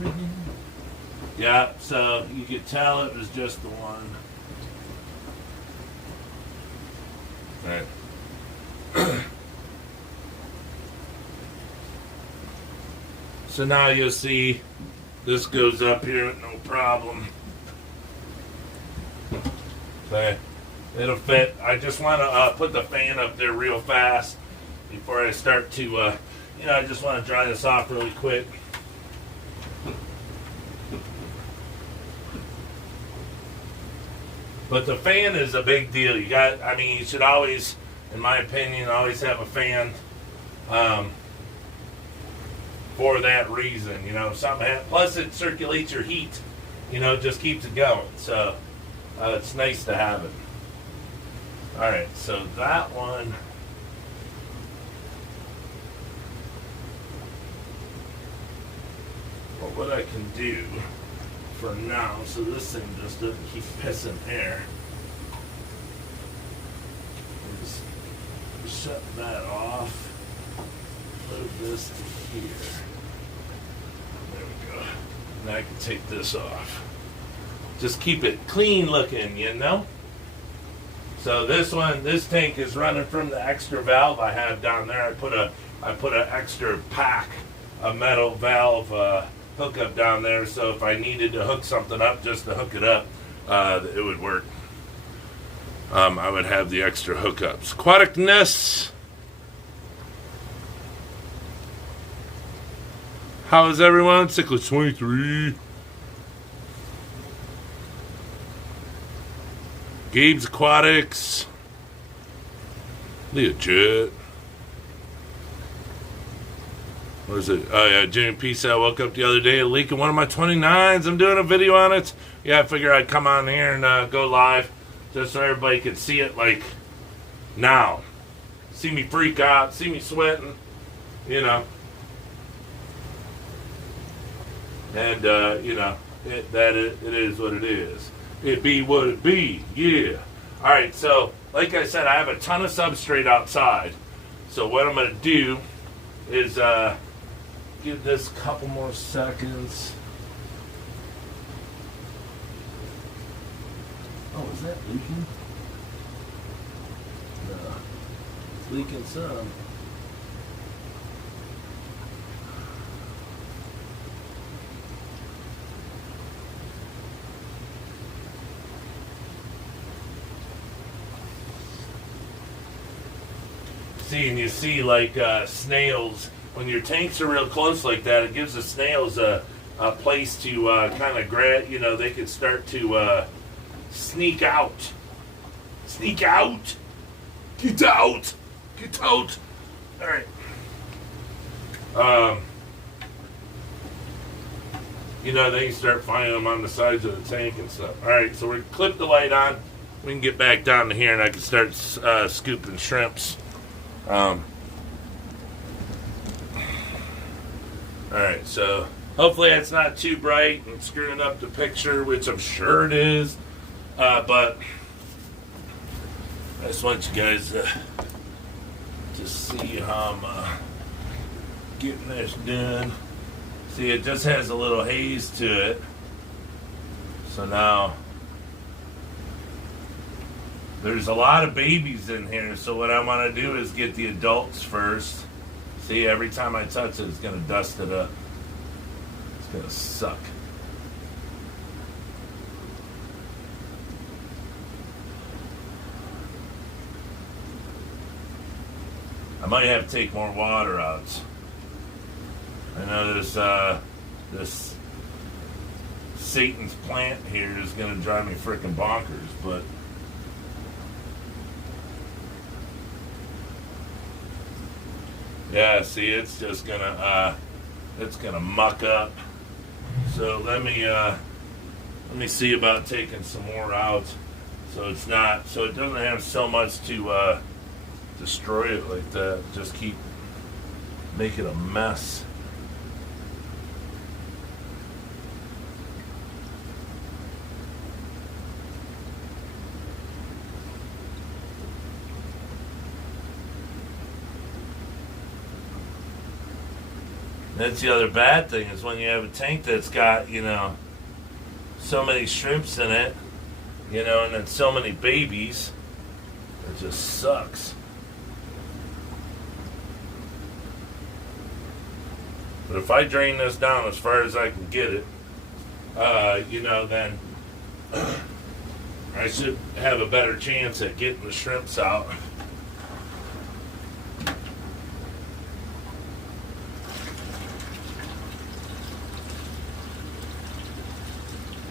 Yeah, so you could tell it was just the one. Alright. So now you'll see this goes up here with no problem. Okay. It'll fit. I just want to put the fan up there real fast before I start to, you know, I just want to dry this off really quick. But the fan is a big deal. You got, I mean, you should always, in my opinion, always have a fan for that reason. You know, if something plus it circulates your heat. You know, it just keeps it going. So it's nice to have it. All right, so that one. Well, what I can do for now, so this thing just doesn't keep pissing air, is shut that off. Move this to here. There we go. Now I can take this off. Just keep it clean looking, you know? So this one, this tank is running from the extra valve I have down there. I put an extra pack, a metal valve hookup down there. So if I needed to hook something up, just to hook it up, it would work. I would have the extra hookups. Aquaticness. How is everyone? Cyclist 23. Gabe's Aquatics. Legit. What is it? Oh yeah, Jimmy Peace out. Woke up the other day leaking one of my 29s. I'm doing a video on it. Yeah, I figured I'd come on here and go live just so everybody could see it like now. See me freak out, see me sweating, you know. And you know, it is what it is. It be what it be, yeah. All right, so like I said, I have a ton of substrate outside. So what I'm gonna do is give this a couple more seconds. Oh, is that leaking? No, it's leaking some. And you see like snails, when your tanks are real close like that, it gives the snails a place to kind of grab, you know, they could start to sneak out. Sneak out! Get out! Get out! Alright. You know, they can start finding them on the sides of the tank and stuff. Alright, so we're going to clip the light on. We can get back down to here and I can start scooping shrimps. Alright, so hopefully it's not too bright and screwing up the picture, which I'm sure it is. But I just want you guys to see how I'm getting this done. See, it just has a little haze to it. So now there's a lot of babies in here, so what I want to do is get the adults first. See, every time I touch it, it's going to dust it up. It's going to suck. I might have to take more water out. I know this Satan's plant here is going to drive me freaking bonkers, but yeah, see, it's just gonna muck up. So let me see about taking some more out, so it doesn't have so much to destroy it like that. Just keep making a mess. That's the other bad thing, is when you have a tank that's got, so many shrimps in it, and then so many babies. It just sucks. But if I drain this down as far as I can get it, then I should have a better chance at getting the shrimps out.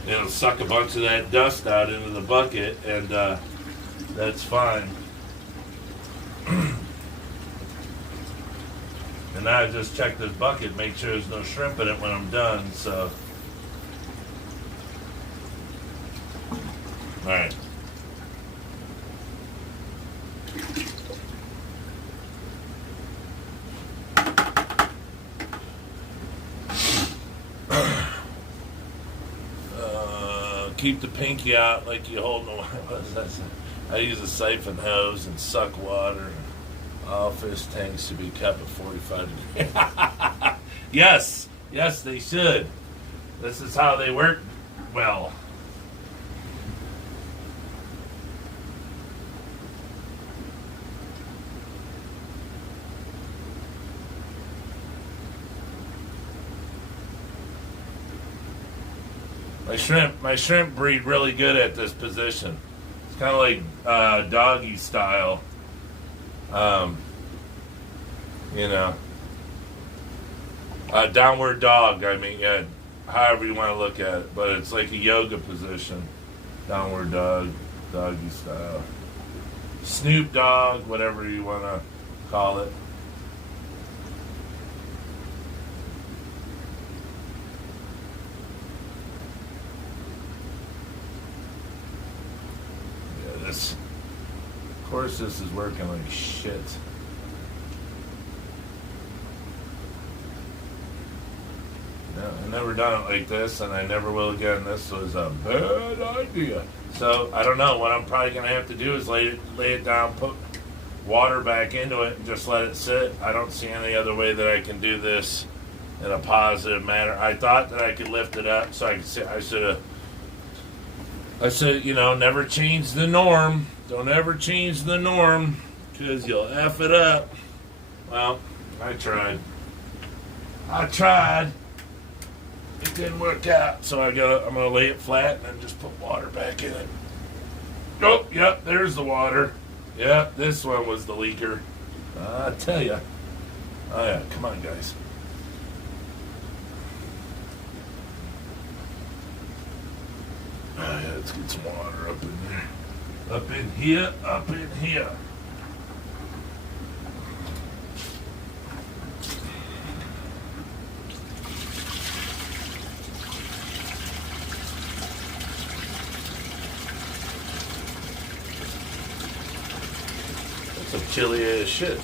It'll suck a bunch of that dust out into the bucket, and that's fine. And now I just check this bucket, make sure there's no shrimp in it when I'm done. So, all right. Keep the pinky out like you hold the I use a siphon hose and suck water. All fish tanks should be kept at 45 degrees. Yes, they should. This is how they work well. My shrimp breed really good at this position. It's kind of like doggy style. Downward dog. I mean, yeah, however you want to look at it, but it's like a yoga position. Downward dog, doggy style. Snoop Dogg, whatever you want to call it. Of course, this is working like shit. No, I've never done it like this, and I never will again. This was a bad idea. So I don't know. What I'm probably gonna have to do is lay it down, put water back into it, and just let it sit. I don't see any other way that I can do this in a positive manner. I thought that I could lift it up, so I could see. I said, never change the norm. Don't ever change the norm, because you'll F it up. Well, I tried. It didn't work out, so I'm gonna lay it flat and then just put water back in it. Oh, yep, there's the water. Yep, this one was the leaker. I tell ya. Oh yeah, come on, guys. Oh yeah, let's get some water up in there. Up in here. That's some chilly ass shit.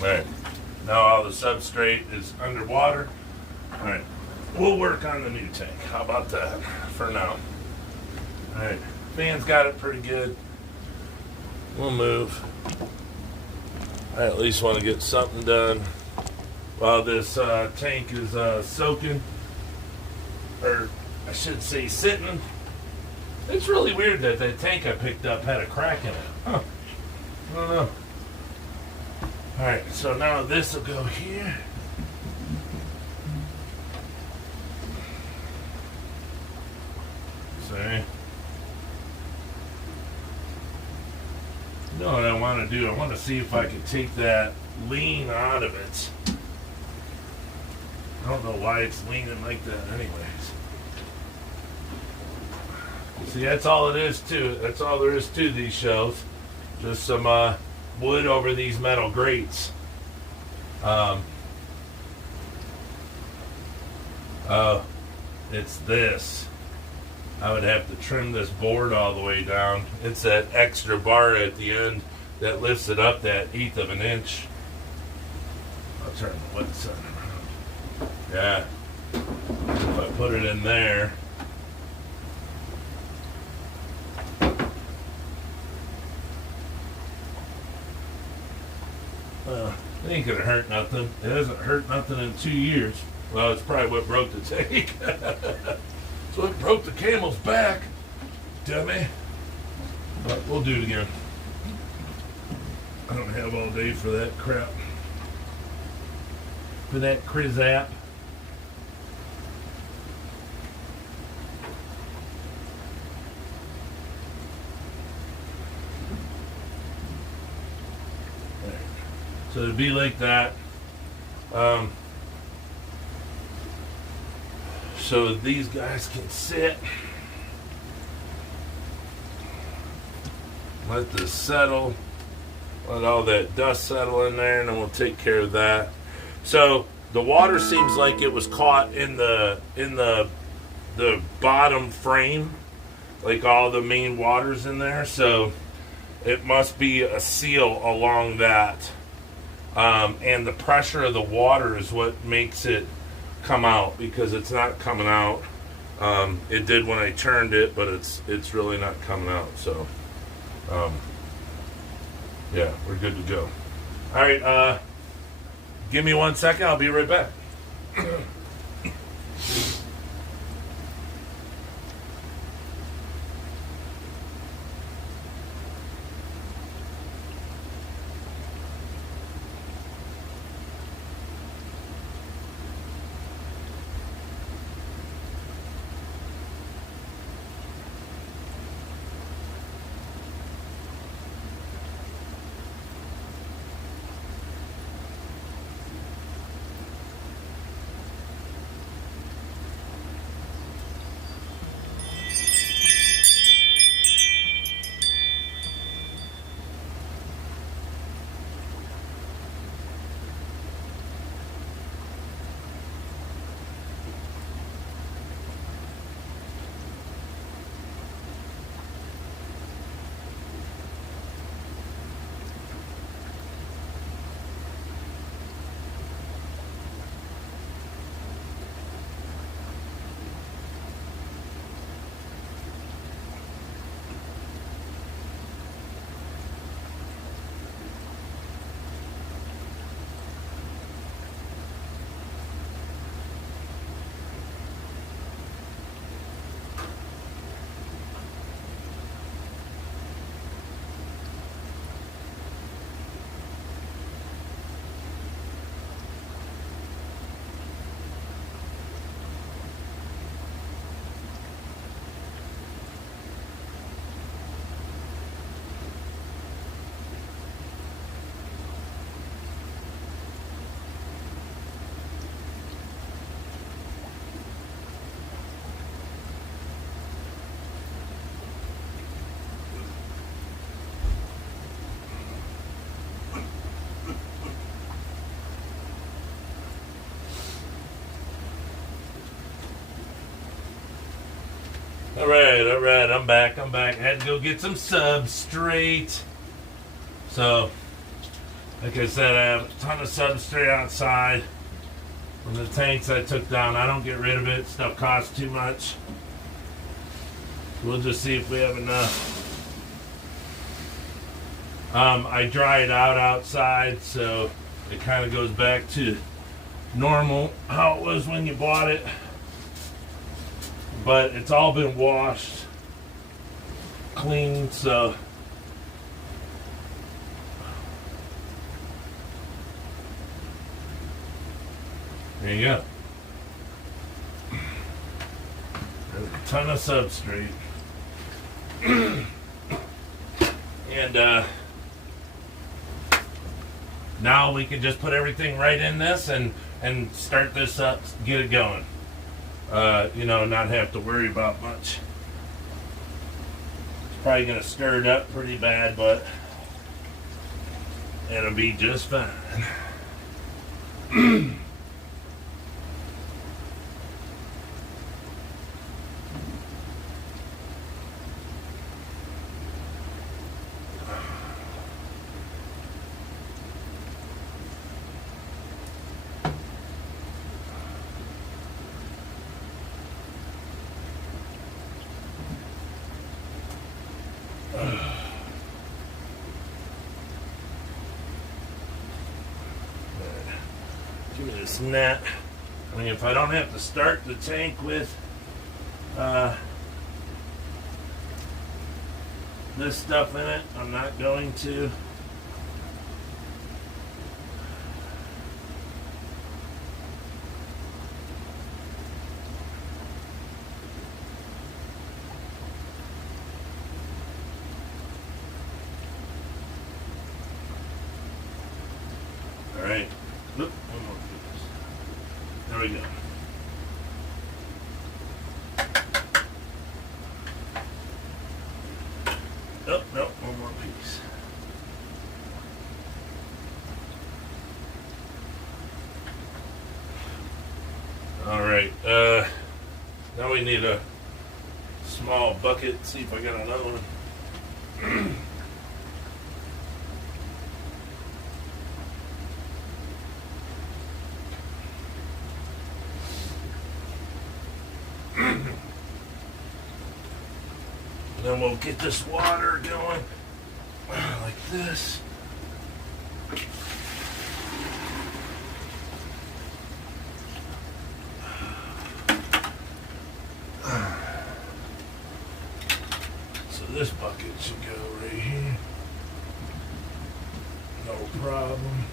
Alright, now all the substrate is underwater. Alright, we'll work on the new tank. How about that for now? Alright, fan's got it pretty good. We'll move. I at least want to get something done while this tank is soaking. Or I should say sitting. It's really weird that tank I picked up had a crack in it. Huh. I don't know. Alright, so now this will go here. want to do, I want to see if I can take that lean out of it. I don't know why it's leaning like that anyways. See, that's all it is to it. That's all there is to these shelves. Just some wood over these metal grates. It's this. I would have to trim this board all the way down. It's that extra bar at the end that lifts it up that eighth of an inch. I'll turn the wet side around. Yeah. If I put it in there. It ain't gonna hurt nothing. It hasn't hurt nothing in 2 years. Well, it's probably what broke the tank. It's what broke the camel's back, dummy. But we'll do it again. I don't have all day for that crap. For that Krizap. So it'd be like that. So these guys can sit. Let this settle. Let all that dust settle in there, and then we'll take care of that. So the water seems like it was caught in the bottom frame, like all the main water's in there. So it must be a seal along that. And the pressure of the water is what makes it come out, because it's not coming out. It did when I turned it, but it's really not coming out. So, yeah, we're good to go. All right, give me 1 second. I'll be right back. All right, I'm back. I had to go get some substrate. So, like I said, I have a ton of substrate outside from the tanks I took down. I don't get rid of it. Stuff costs too much. We'll just see if we have enough. I dry it out outside, so it kind of goes back to normal, how it was when you bought it. But it's all been washed, cleaned, so there you go. There's a ton of substrate. And Now we can just put everything right in this and start this up, get it going. Not have to worry about much. It's probably going to stir it up pretty bad, but it'll be just fine. Give me this net. I mean, if I don't have to start the tank with this stuff in it, I'm not going to. All right. Oop, one more piece. There we go. Oh, no, one more piece. All right. Now we need a small bucket. See if I got another one. Then we'll get this water going like this. So this bucket should go right here. No problem.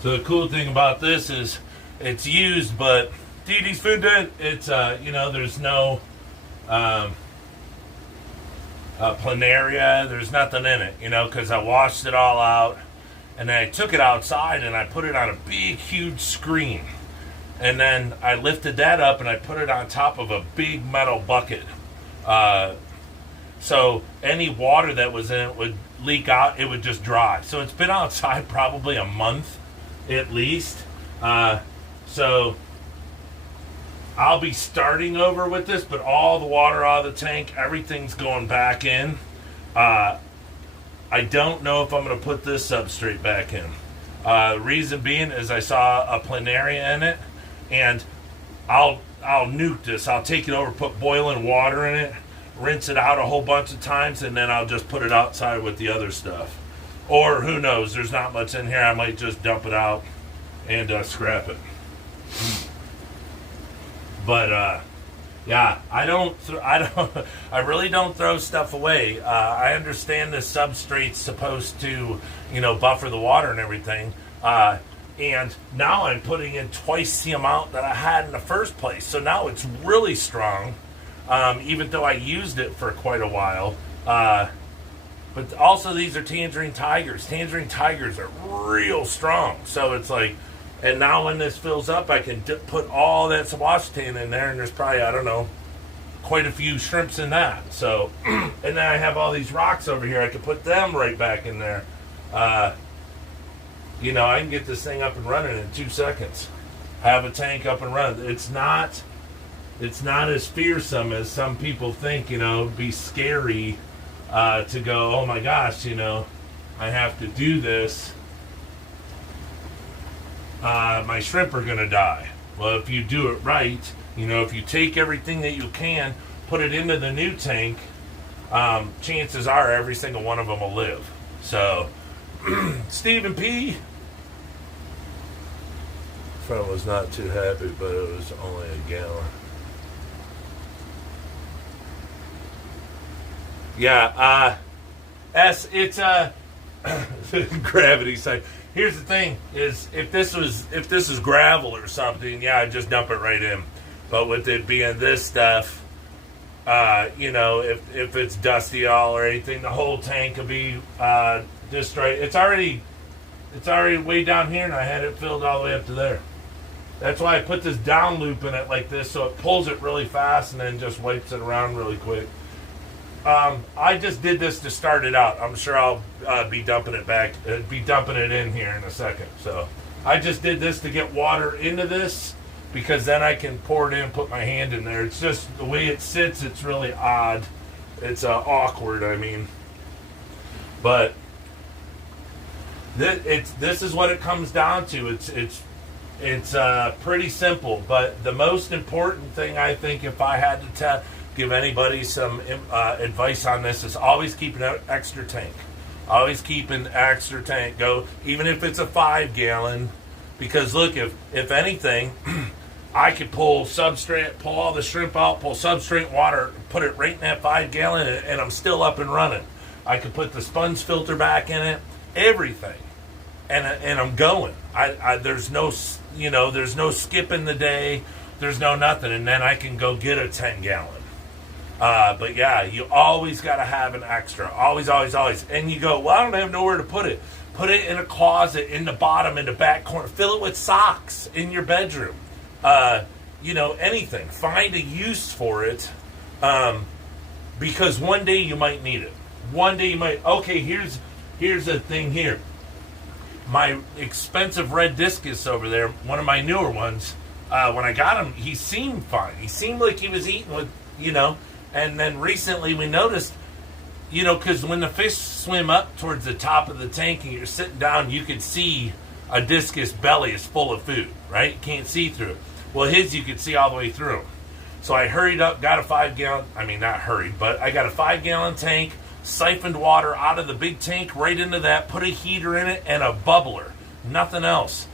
So the cool thing about this is it's used, but Dee Dee's Food Den, it's, there's no planaria, there's nothing in it, because I washed it all out, and then I took it outside and I put it on a big, huge screen. And then I lifted that up and I put it on top of a big metal bucket. So any water that was in it would leak out, it would just dry. So it's been outside probably a month at least. So I'll be starting over with this, but all the water out of the tank, everything's going back in. I don't know if I'm going to put this substrate back in. Reason being is I saw a planaria in it, and I'll nuke this. I'll take it over, put boiling water in it, rinse it out a whole bunch of times, and then I'll just put it outside with the other stuff. Or who knows? There's not much in here. I might just dump it out and scrap it. But yeah, I really don't throw stuff away. I understand the substrate's supposed to, buffer the water and everything. And now I'm putting in twice the amount that I had in the first place. So now it's really strong, even though I used it for quite a while. But also these are Tangerine Tigers. Tangerine Tigers are real strong. So it's like, and now when this fills up, I can put all that Sawashitan in there, and there's probably, I don't know, quite a few shrimps in that. So, and then I have all these rocks over here. I can put them right back in there. I can get this thing up and running in 2 seconds. Have a tank up and running. It's not as fearsome as some people think. It'd be scary to go, oh my gosh, I have to do this. My shrimp are going to die. Well, if you do it right, if you take everything that you can, put it into the new tank, chances are every single one of them will live. So, Stephen P. Friend was not too happy, but it was only a gallon. Yeah, it's gravity side. Here's the thing: is if this is gravel or something, yeah, I'd just dump it right in. But with it being this stuff, if it's dusty all or anything, the whole tank could be destroyed. It's already way down here, and I had it filled all the way up to there. That's why I put this down loop in it like this, so it pulls it really fast and then just wipes it around really quick. I just did this to start it out. I'm sure I'll be dumping it in here in a second. So I just did this to get water into this, because then I can pour it in and put my hand in there. It's just the way it sits, it's really odd. It's awkward, I mean. But this is what it comes down to. It's pretty simple. But the most important thing, I think, if I had to give anybody some advice on this, is always keep an extra tank. Always keep an extra tank. Go, even if it's a 5 gallon. Because look, if anything, I could pull substrate, pull all the shrimp out, pull substrate water, put it right in that 5 gallon, and I'm still up and running. I could put the sponge filter back in it, everything, and I'm going. There's no skipping the day, there's no nothing, and then I can go get a 10 gallon. But yeah, you always got to have an extra, always, always, always. And you go, well, I don't have nowhere to put it. Put it in a closet, in the bottom, in the back corner. Fill it with socks in your bedroom. Anything. Find a use for it, because one day you might need it. One day you might. Okay, here's the thing here. My expensive red discus over there, one of my newer ones. When I got him, he seemed fine. He seemed like he was eating with, And then recently we noticed, because when the fish swim up towards the top of the tank and you're sitting down, you can see a discus belly is full of food, right? You can't see through it. Well, his you could see all the way through. So I hurried up, got a 5 gallon, not hurried, but I got a 5 gallon tank, siphoned water out of the big tank right into that, put a heater in it, and a bubbler. Nothing else.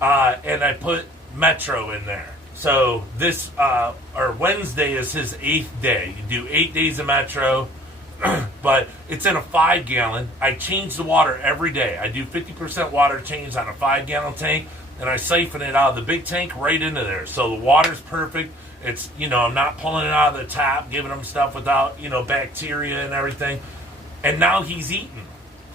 And I put Metro in there. So this, Wednesday is his 8th day. You do 8 days of Metro, but it's in a 5 gallon. I change the water every day. I do 50% water change on a 5 gallon tank, and I siphon it out of the big tank right into there. So the water's perfect. It's, I'm not pulling it out of the tap, giving him stuff without, bacteria and everything. And now he's eating.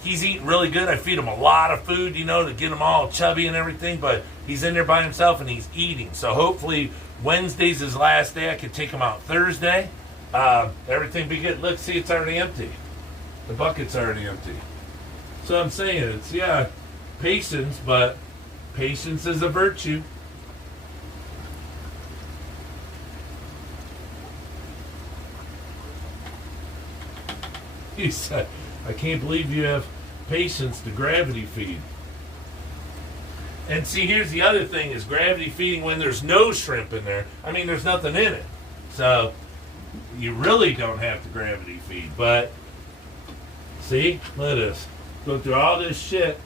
He's eating really good. I feed him a lot of food, to get him all chubby and everything, but he's in there by himself and he's eating. So hopefully Wednesday's his last day. I can take him out Thursday. Everything be good. Look, see, it's already empty. The bucket's already empty. So I'm saying it's, patience, but patience is a virtue. He said, I can't believe you have patience to gravity feed. And see, here's the other thing, is gravity feeding when there's no shrimp in there. There's nothing in it. So you really don't have to gravity feed. But see, look at this. Go through all this shit.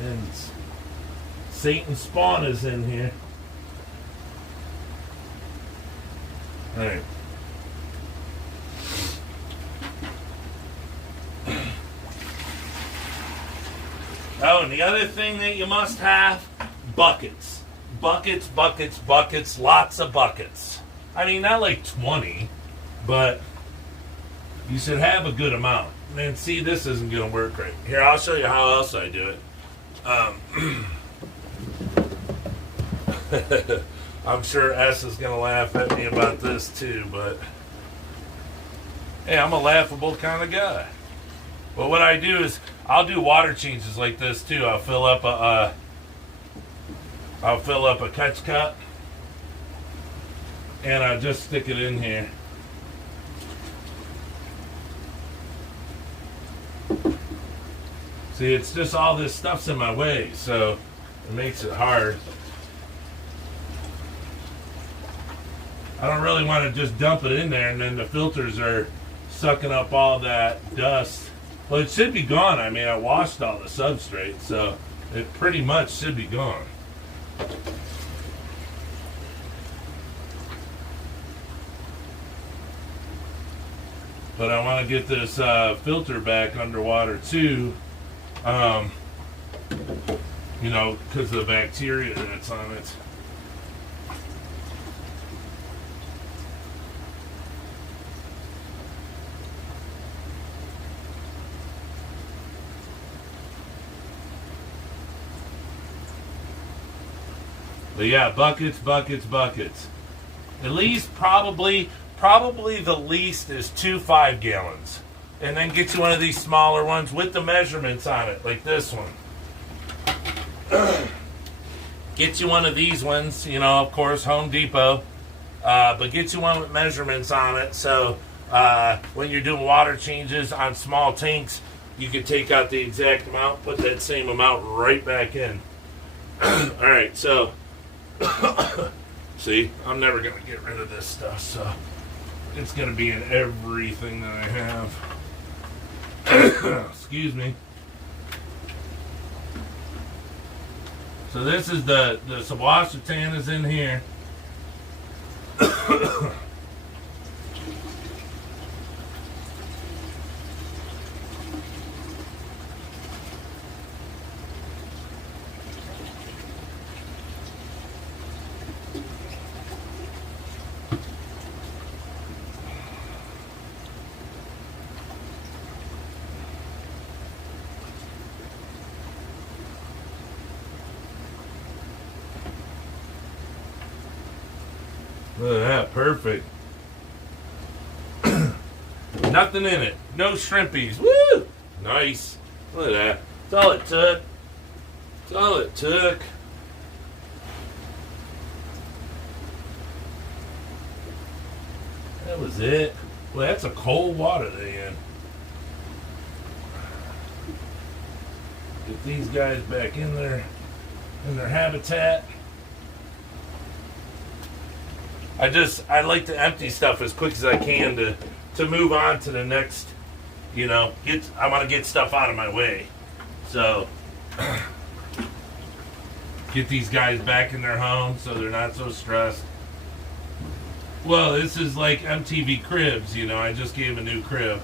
And Satan spawn is in here. All right. Oh, and the other thing that you must have, buckets. Buckets, buckets, buckets, lots of buckets. Not like 20, but you should have a good amount. And see, this isn't going to work right. Here, I'll show you how else I do it. I'm sure S is going to laugh at me about this too, but hey, I'm a laughable kind of guy. But what I do is, I'll do water changes like this too. I'll fill up a catch cup, and I'll just stick it in here. See, it's just all this stuff's in my way, so it makes it hard. I don't really want to just dump it in there and then the filters are sucking up all that dust. Well, it should be gone. I mean, I washed all the substrate, so it pretty much should be gone. But I want to get this filter back underwater too, you know, because of the bacteria that's on it. But yeah, buckets, buckets, buckets. At least probably the least is 2 5-gallons. And then get you one of these smaller ones with the measurements on it, like this one. Get you one of these ones, you know, of course, Home Depot. But get you one with measurements on it, so when you're doing water changes on small tanks, you can take out the exact amount, put that same amount right back in. Alright, so see, I'm never going to get rid of this stuff, so it's going to be in everything that I have. Excuse me. So this is the Sawashitan is in here. Look at that, perfect. Nothing in it. No shrimpies. Woo! Nice. Look at that. That's all it took. That's all it took. That was it. Well, that's a cold water they in. Get these guys back in their habitat. I like to empty stuff as quick as I can to move on to the next, you know, I want to get stuff out of my way. So get these guys back in their home so they're not so stressed. Well, this is like MTV Cribs, you know, I just gave them a new crib.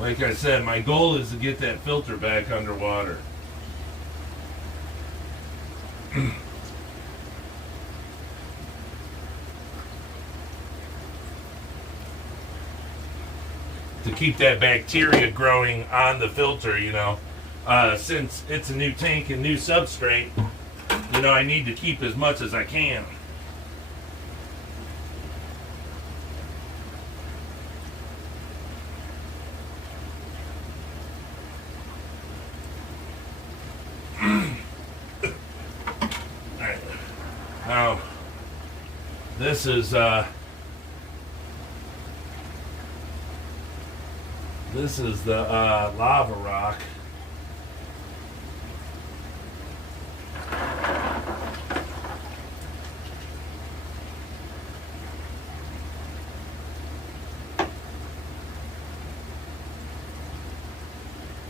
Like I said, my goal is to get that filter back underwater. To keep that bacteria growing on the filter, you know. Since it's a new tank and new substrate, you know, I need to keep as much as I can. Now, this is the lava rock.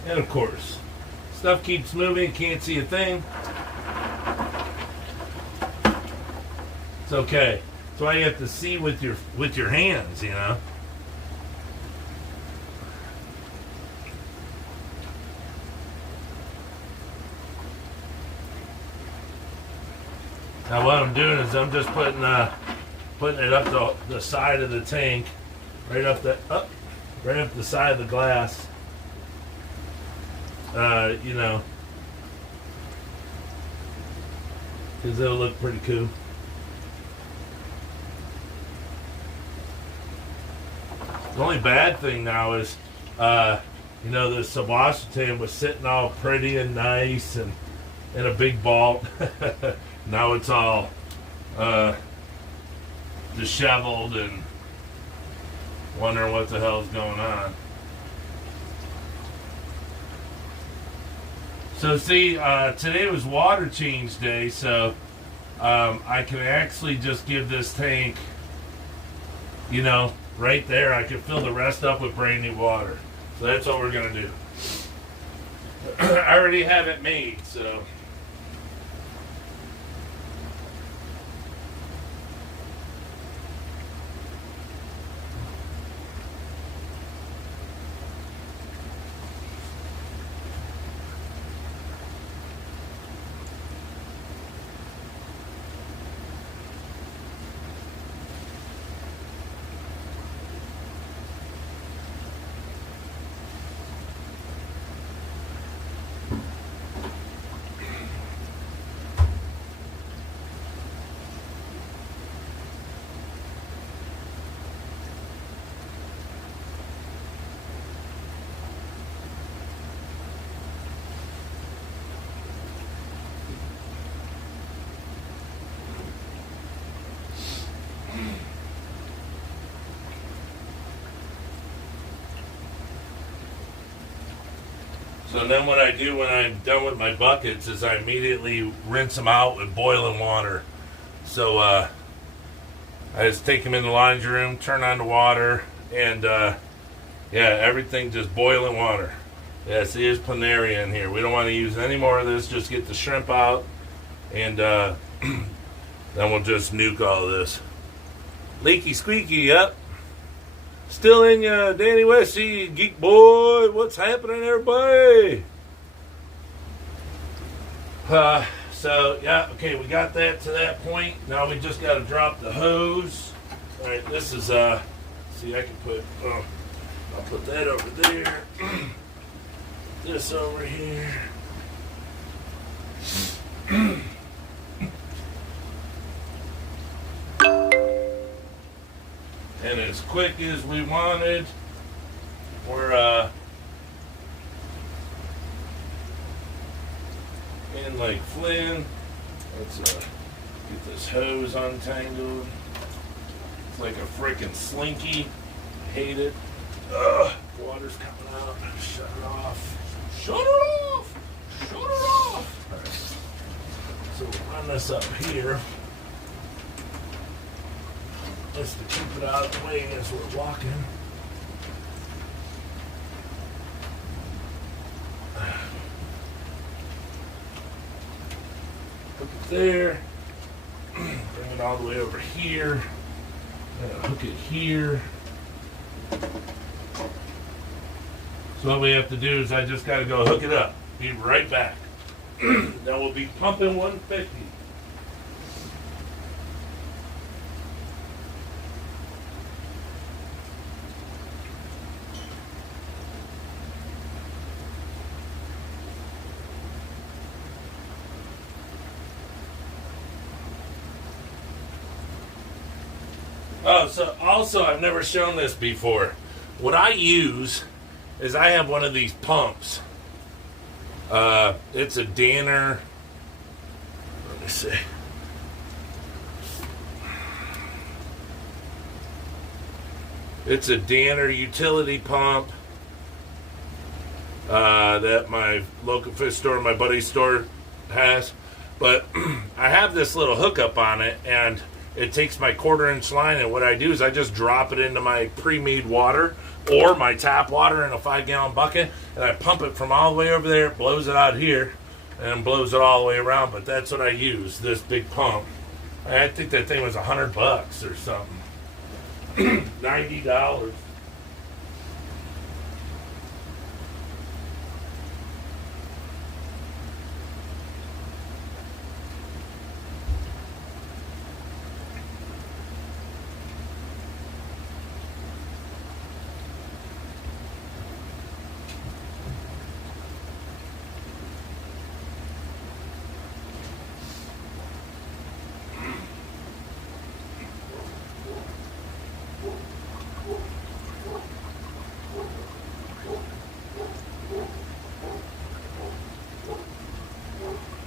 And of course, stuff keeps moving, can't see a thing. It's okay. That's why you have to see with your hands, you know. Now what I'm doing is I'm just putting it up the side of the tank, right up the side of the glass. You know, because it'll look pretty cool. The only bad thing now is, you know, the Sawashitan was sitting all pretty and nice and in a big vault. Now it's all disheveled and wondering what the hell's going on. So see, today was water change day, so I can actually just give this tank, you know, right there. I can fill the rest up with brand new water. So that's what we're gonna do. I already have it made, so. So then what I do when I'm done with my buckets is I immediately rinse them out with boiling water. So I just take them in the laundry room, turn on the water, and yeah, everything just boiling water. Yeah, see, there's planaria in here. We don't want to use any more of this. Just get the shrimp out, and then we'll just nuke all of this. Leaky squeaky, yep. Still in ya, Danny Westy, Geek Boy. What's happening, everybody? So, yeah, okay, we got that to that point. Now we just got to drop the hose. All right, this is, see, I can put, I'll put that over there. This over here. And as quick as we wanted, we're in like Flynn. Let's get this hose untangled. It's like a freaking slinky. Hate it. Ugh, water's coming out. Shut it off. Shut it off. Shut it off. All right. So we'll run this up here. Just to keep it out of the way as we're walking. Hook it there. Bring it all the way over here. Hook it here. So what we have to do is I just got to go hook it up. Be right back. Then we'll be pumping 150. Oh, so also I've never shown this before. What I use is I have one of these pumps. It's a Danner. Let me see. It's a Danner utility pump that my local fish store, my buddy's store, has. But I have this little hookup on it, and it takes my 1/4-inch line, and what I do is I just drop it into my pre-made water or my tap water in a 5-gallon bucket, and I pump it from all the way over there. It blows it out here and blows it all the way around. But that's what I use, this big pump. I think that thing was $100 or something. $90.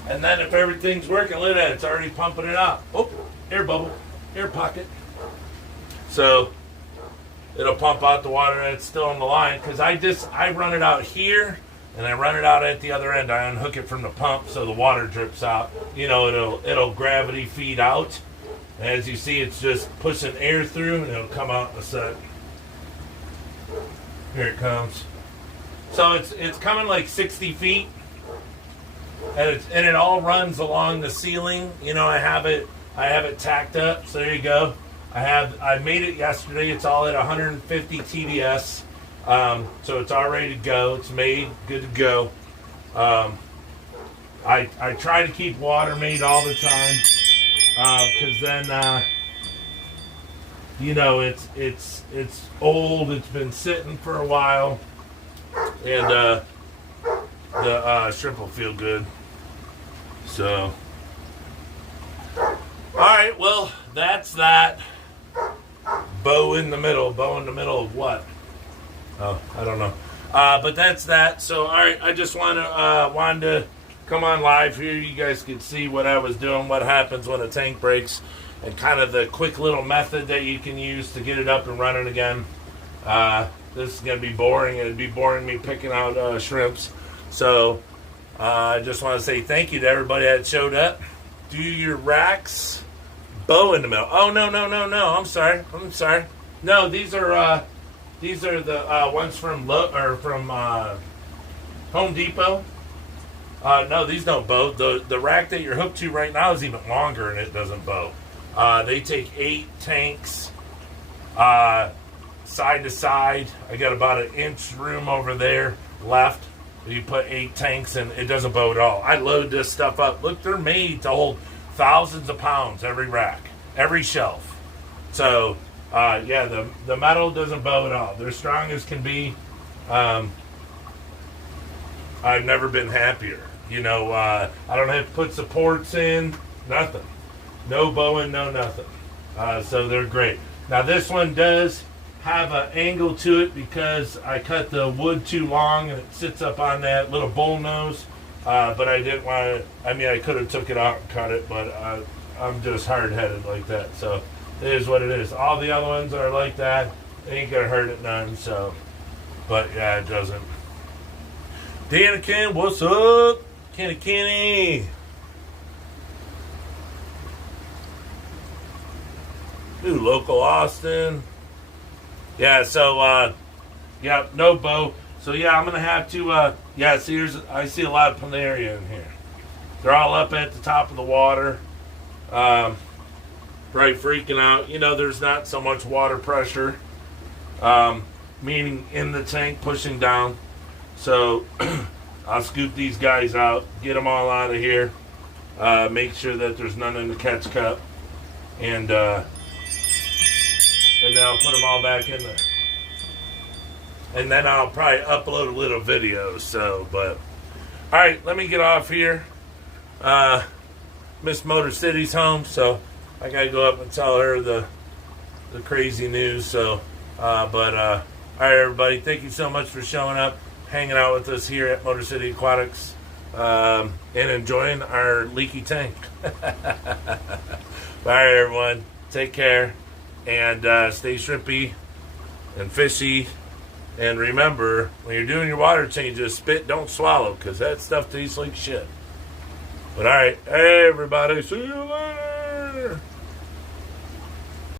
And then if everything's working, look at that, it's already pumping it out. Oh, air bubble, air pocket. So it'll pump out the water that's still on the line, because I run it out here and I run it out at the other end. I unhook it from the pump so the water drips out. You know, it'll gravity feed out. As you see, it's just pushing air through, and it'll come out in a sec. Here it comes. So it's coming like 60 feet, and it all runs along the ceiling. You know, I have it tacked up. So there you go. I made it yesterday. It's all at 150 TDS. So it's all ready to go. It's made, good to go. I try to keep water made all the time, because then you know, it's old. It's been sitting for a while, and the shrimp will feel good. So, all right. Well, that's that. Bow in the middle. Bow in the middle of what? Oh, I don't know. But that's that. So, all right. I just wanted to come on live here. You guys could see what I was doing, what happens when a tank breaks, and kind of the quick little method that you can use to get it up and running again. This is going to be boring. It'd be boring me picking out shrimps. So, I just want to say thank you to everybody that showed up. Do your racks. Bow in the middle. Oh, no. I'm sorry. No, these are the ones from Home Depot. No, these don't bow. The rack that you're hooked to right now is even longer, and it doesn't bow. They take 8 tanks side to side. I got about an inch room over there left. You put 8 tanks, and it doesn't bow at all. I load this stuff up. Look, they're made to hold thousands of pounds every rack, every shelf. So, yeah, the metal doesn't bow at all. They're strong as can be. I've never been happier. You know, I don't have to put supports in, nothing. No bowing, no nothing. So they're great. Now this one does have an angle to it because I cut the wood too long and it sits up on that little bull nose. But I didn't want to, I mean, I could have took it out and cut it, but I'm just hard-headed like that. So it is what it is. All the other ones are like that. They ain't gonna hurt it none, so. But yeah, it doesn't. Danikin, what's up? Kenny. Ooh, local Austin. Yeah, so, yeah, no bow. So, yeah, I'm going to have to, yeah, see, I see a lot of planaria in here. They're all up at the top of the water. Right, freaking out. You know, there's not so much water pressure, meaning in the tank pushing down. So, I'll scoop these guys out, get them all out of here, make sure that there's none in the catch cup, and then I'll put them all back in there. And then I'll probably upload a little video, so, but, alright, let me get off here. Miss Motor City's home, so I gotta go up and tell her the crazy news, so, alright everybody, thank you so much for showing up, hanging out with us here at Motor City Aquatics, and enjoying our leaky tank. Alright everyone, take care. And stay shrimpy and fishy. And remember, when you're doing your water changes, spit, don't swallow, because that stuff tastes like shit. But all right, hey everybody, see you later.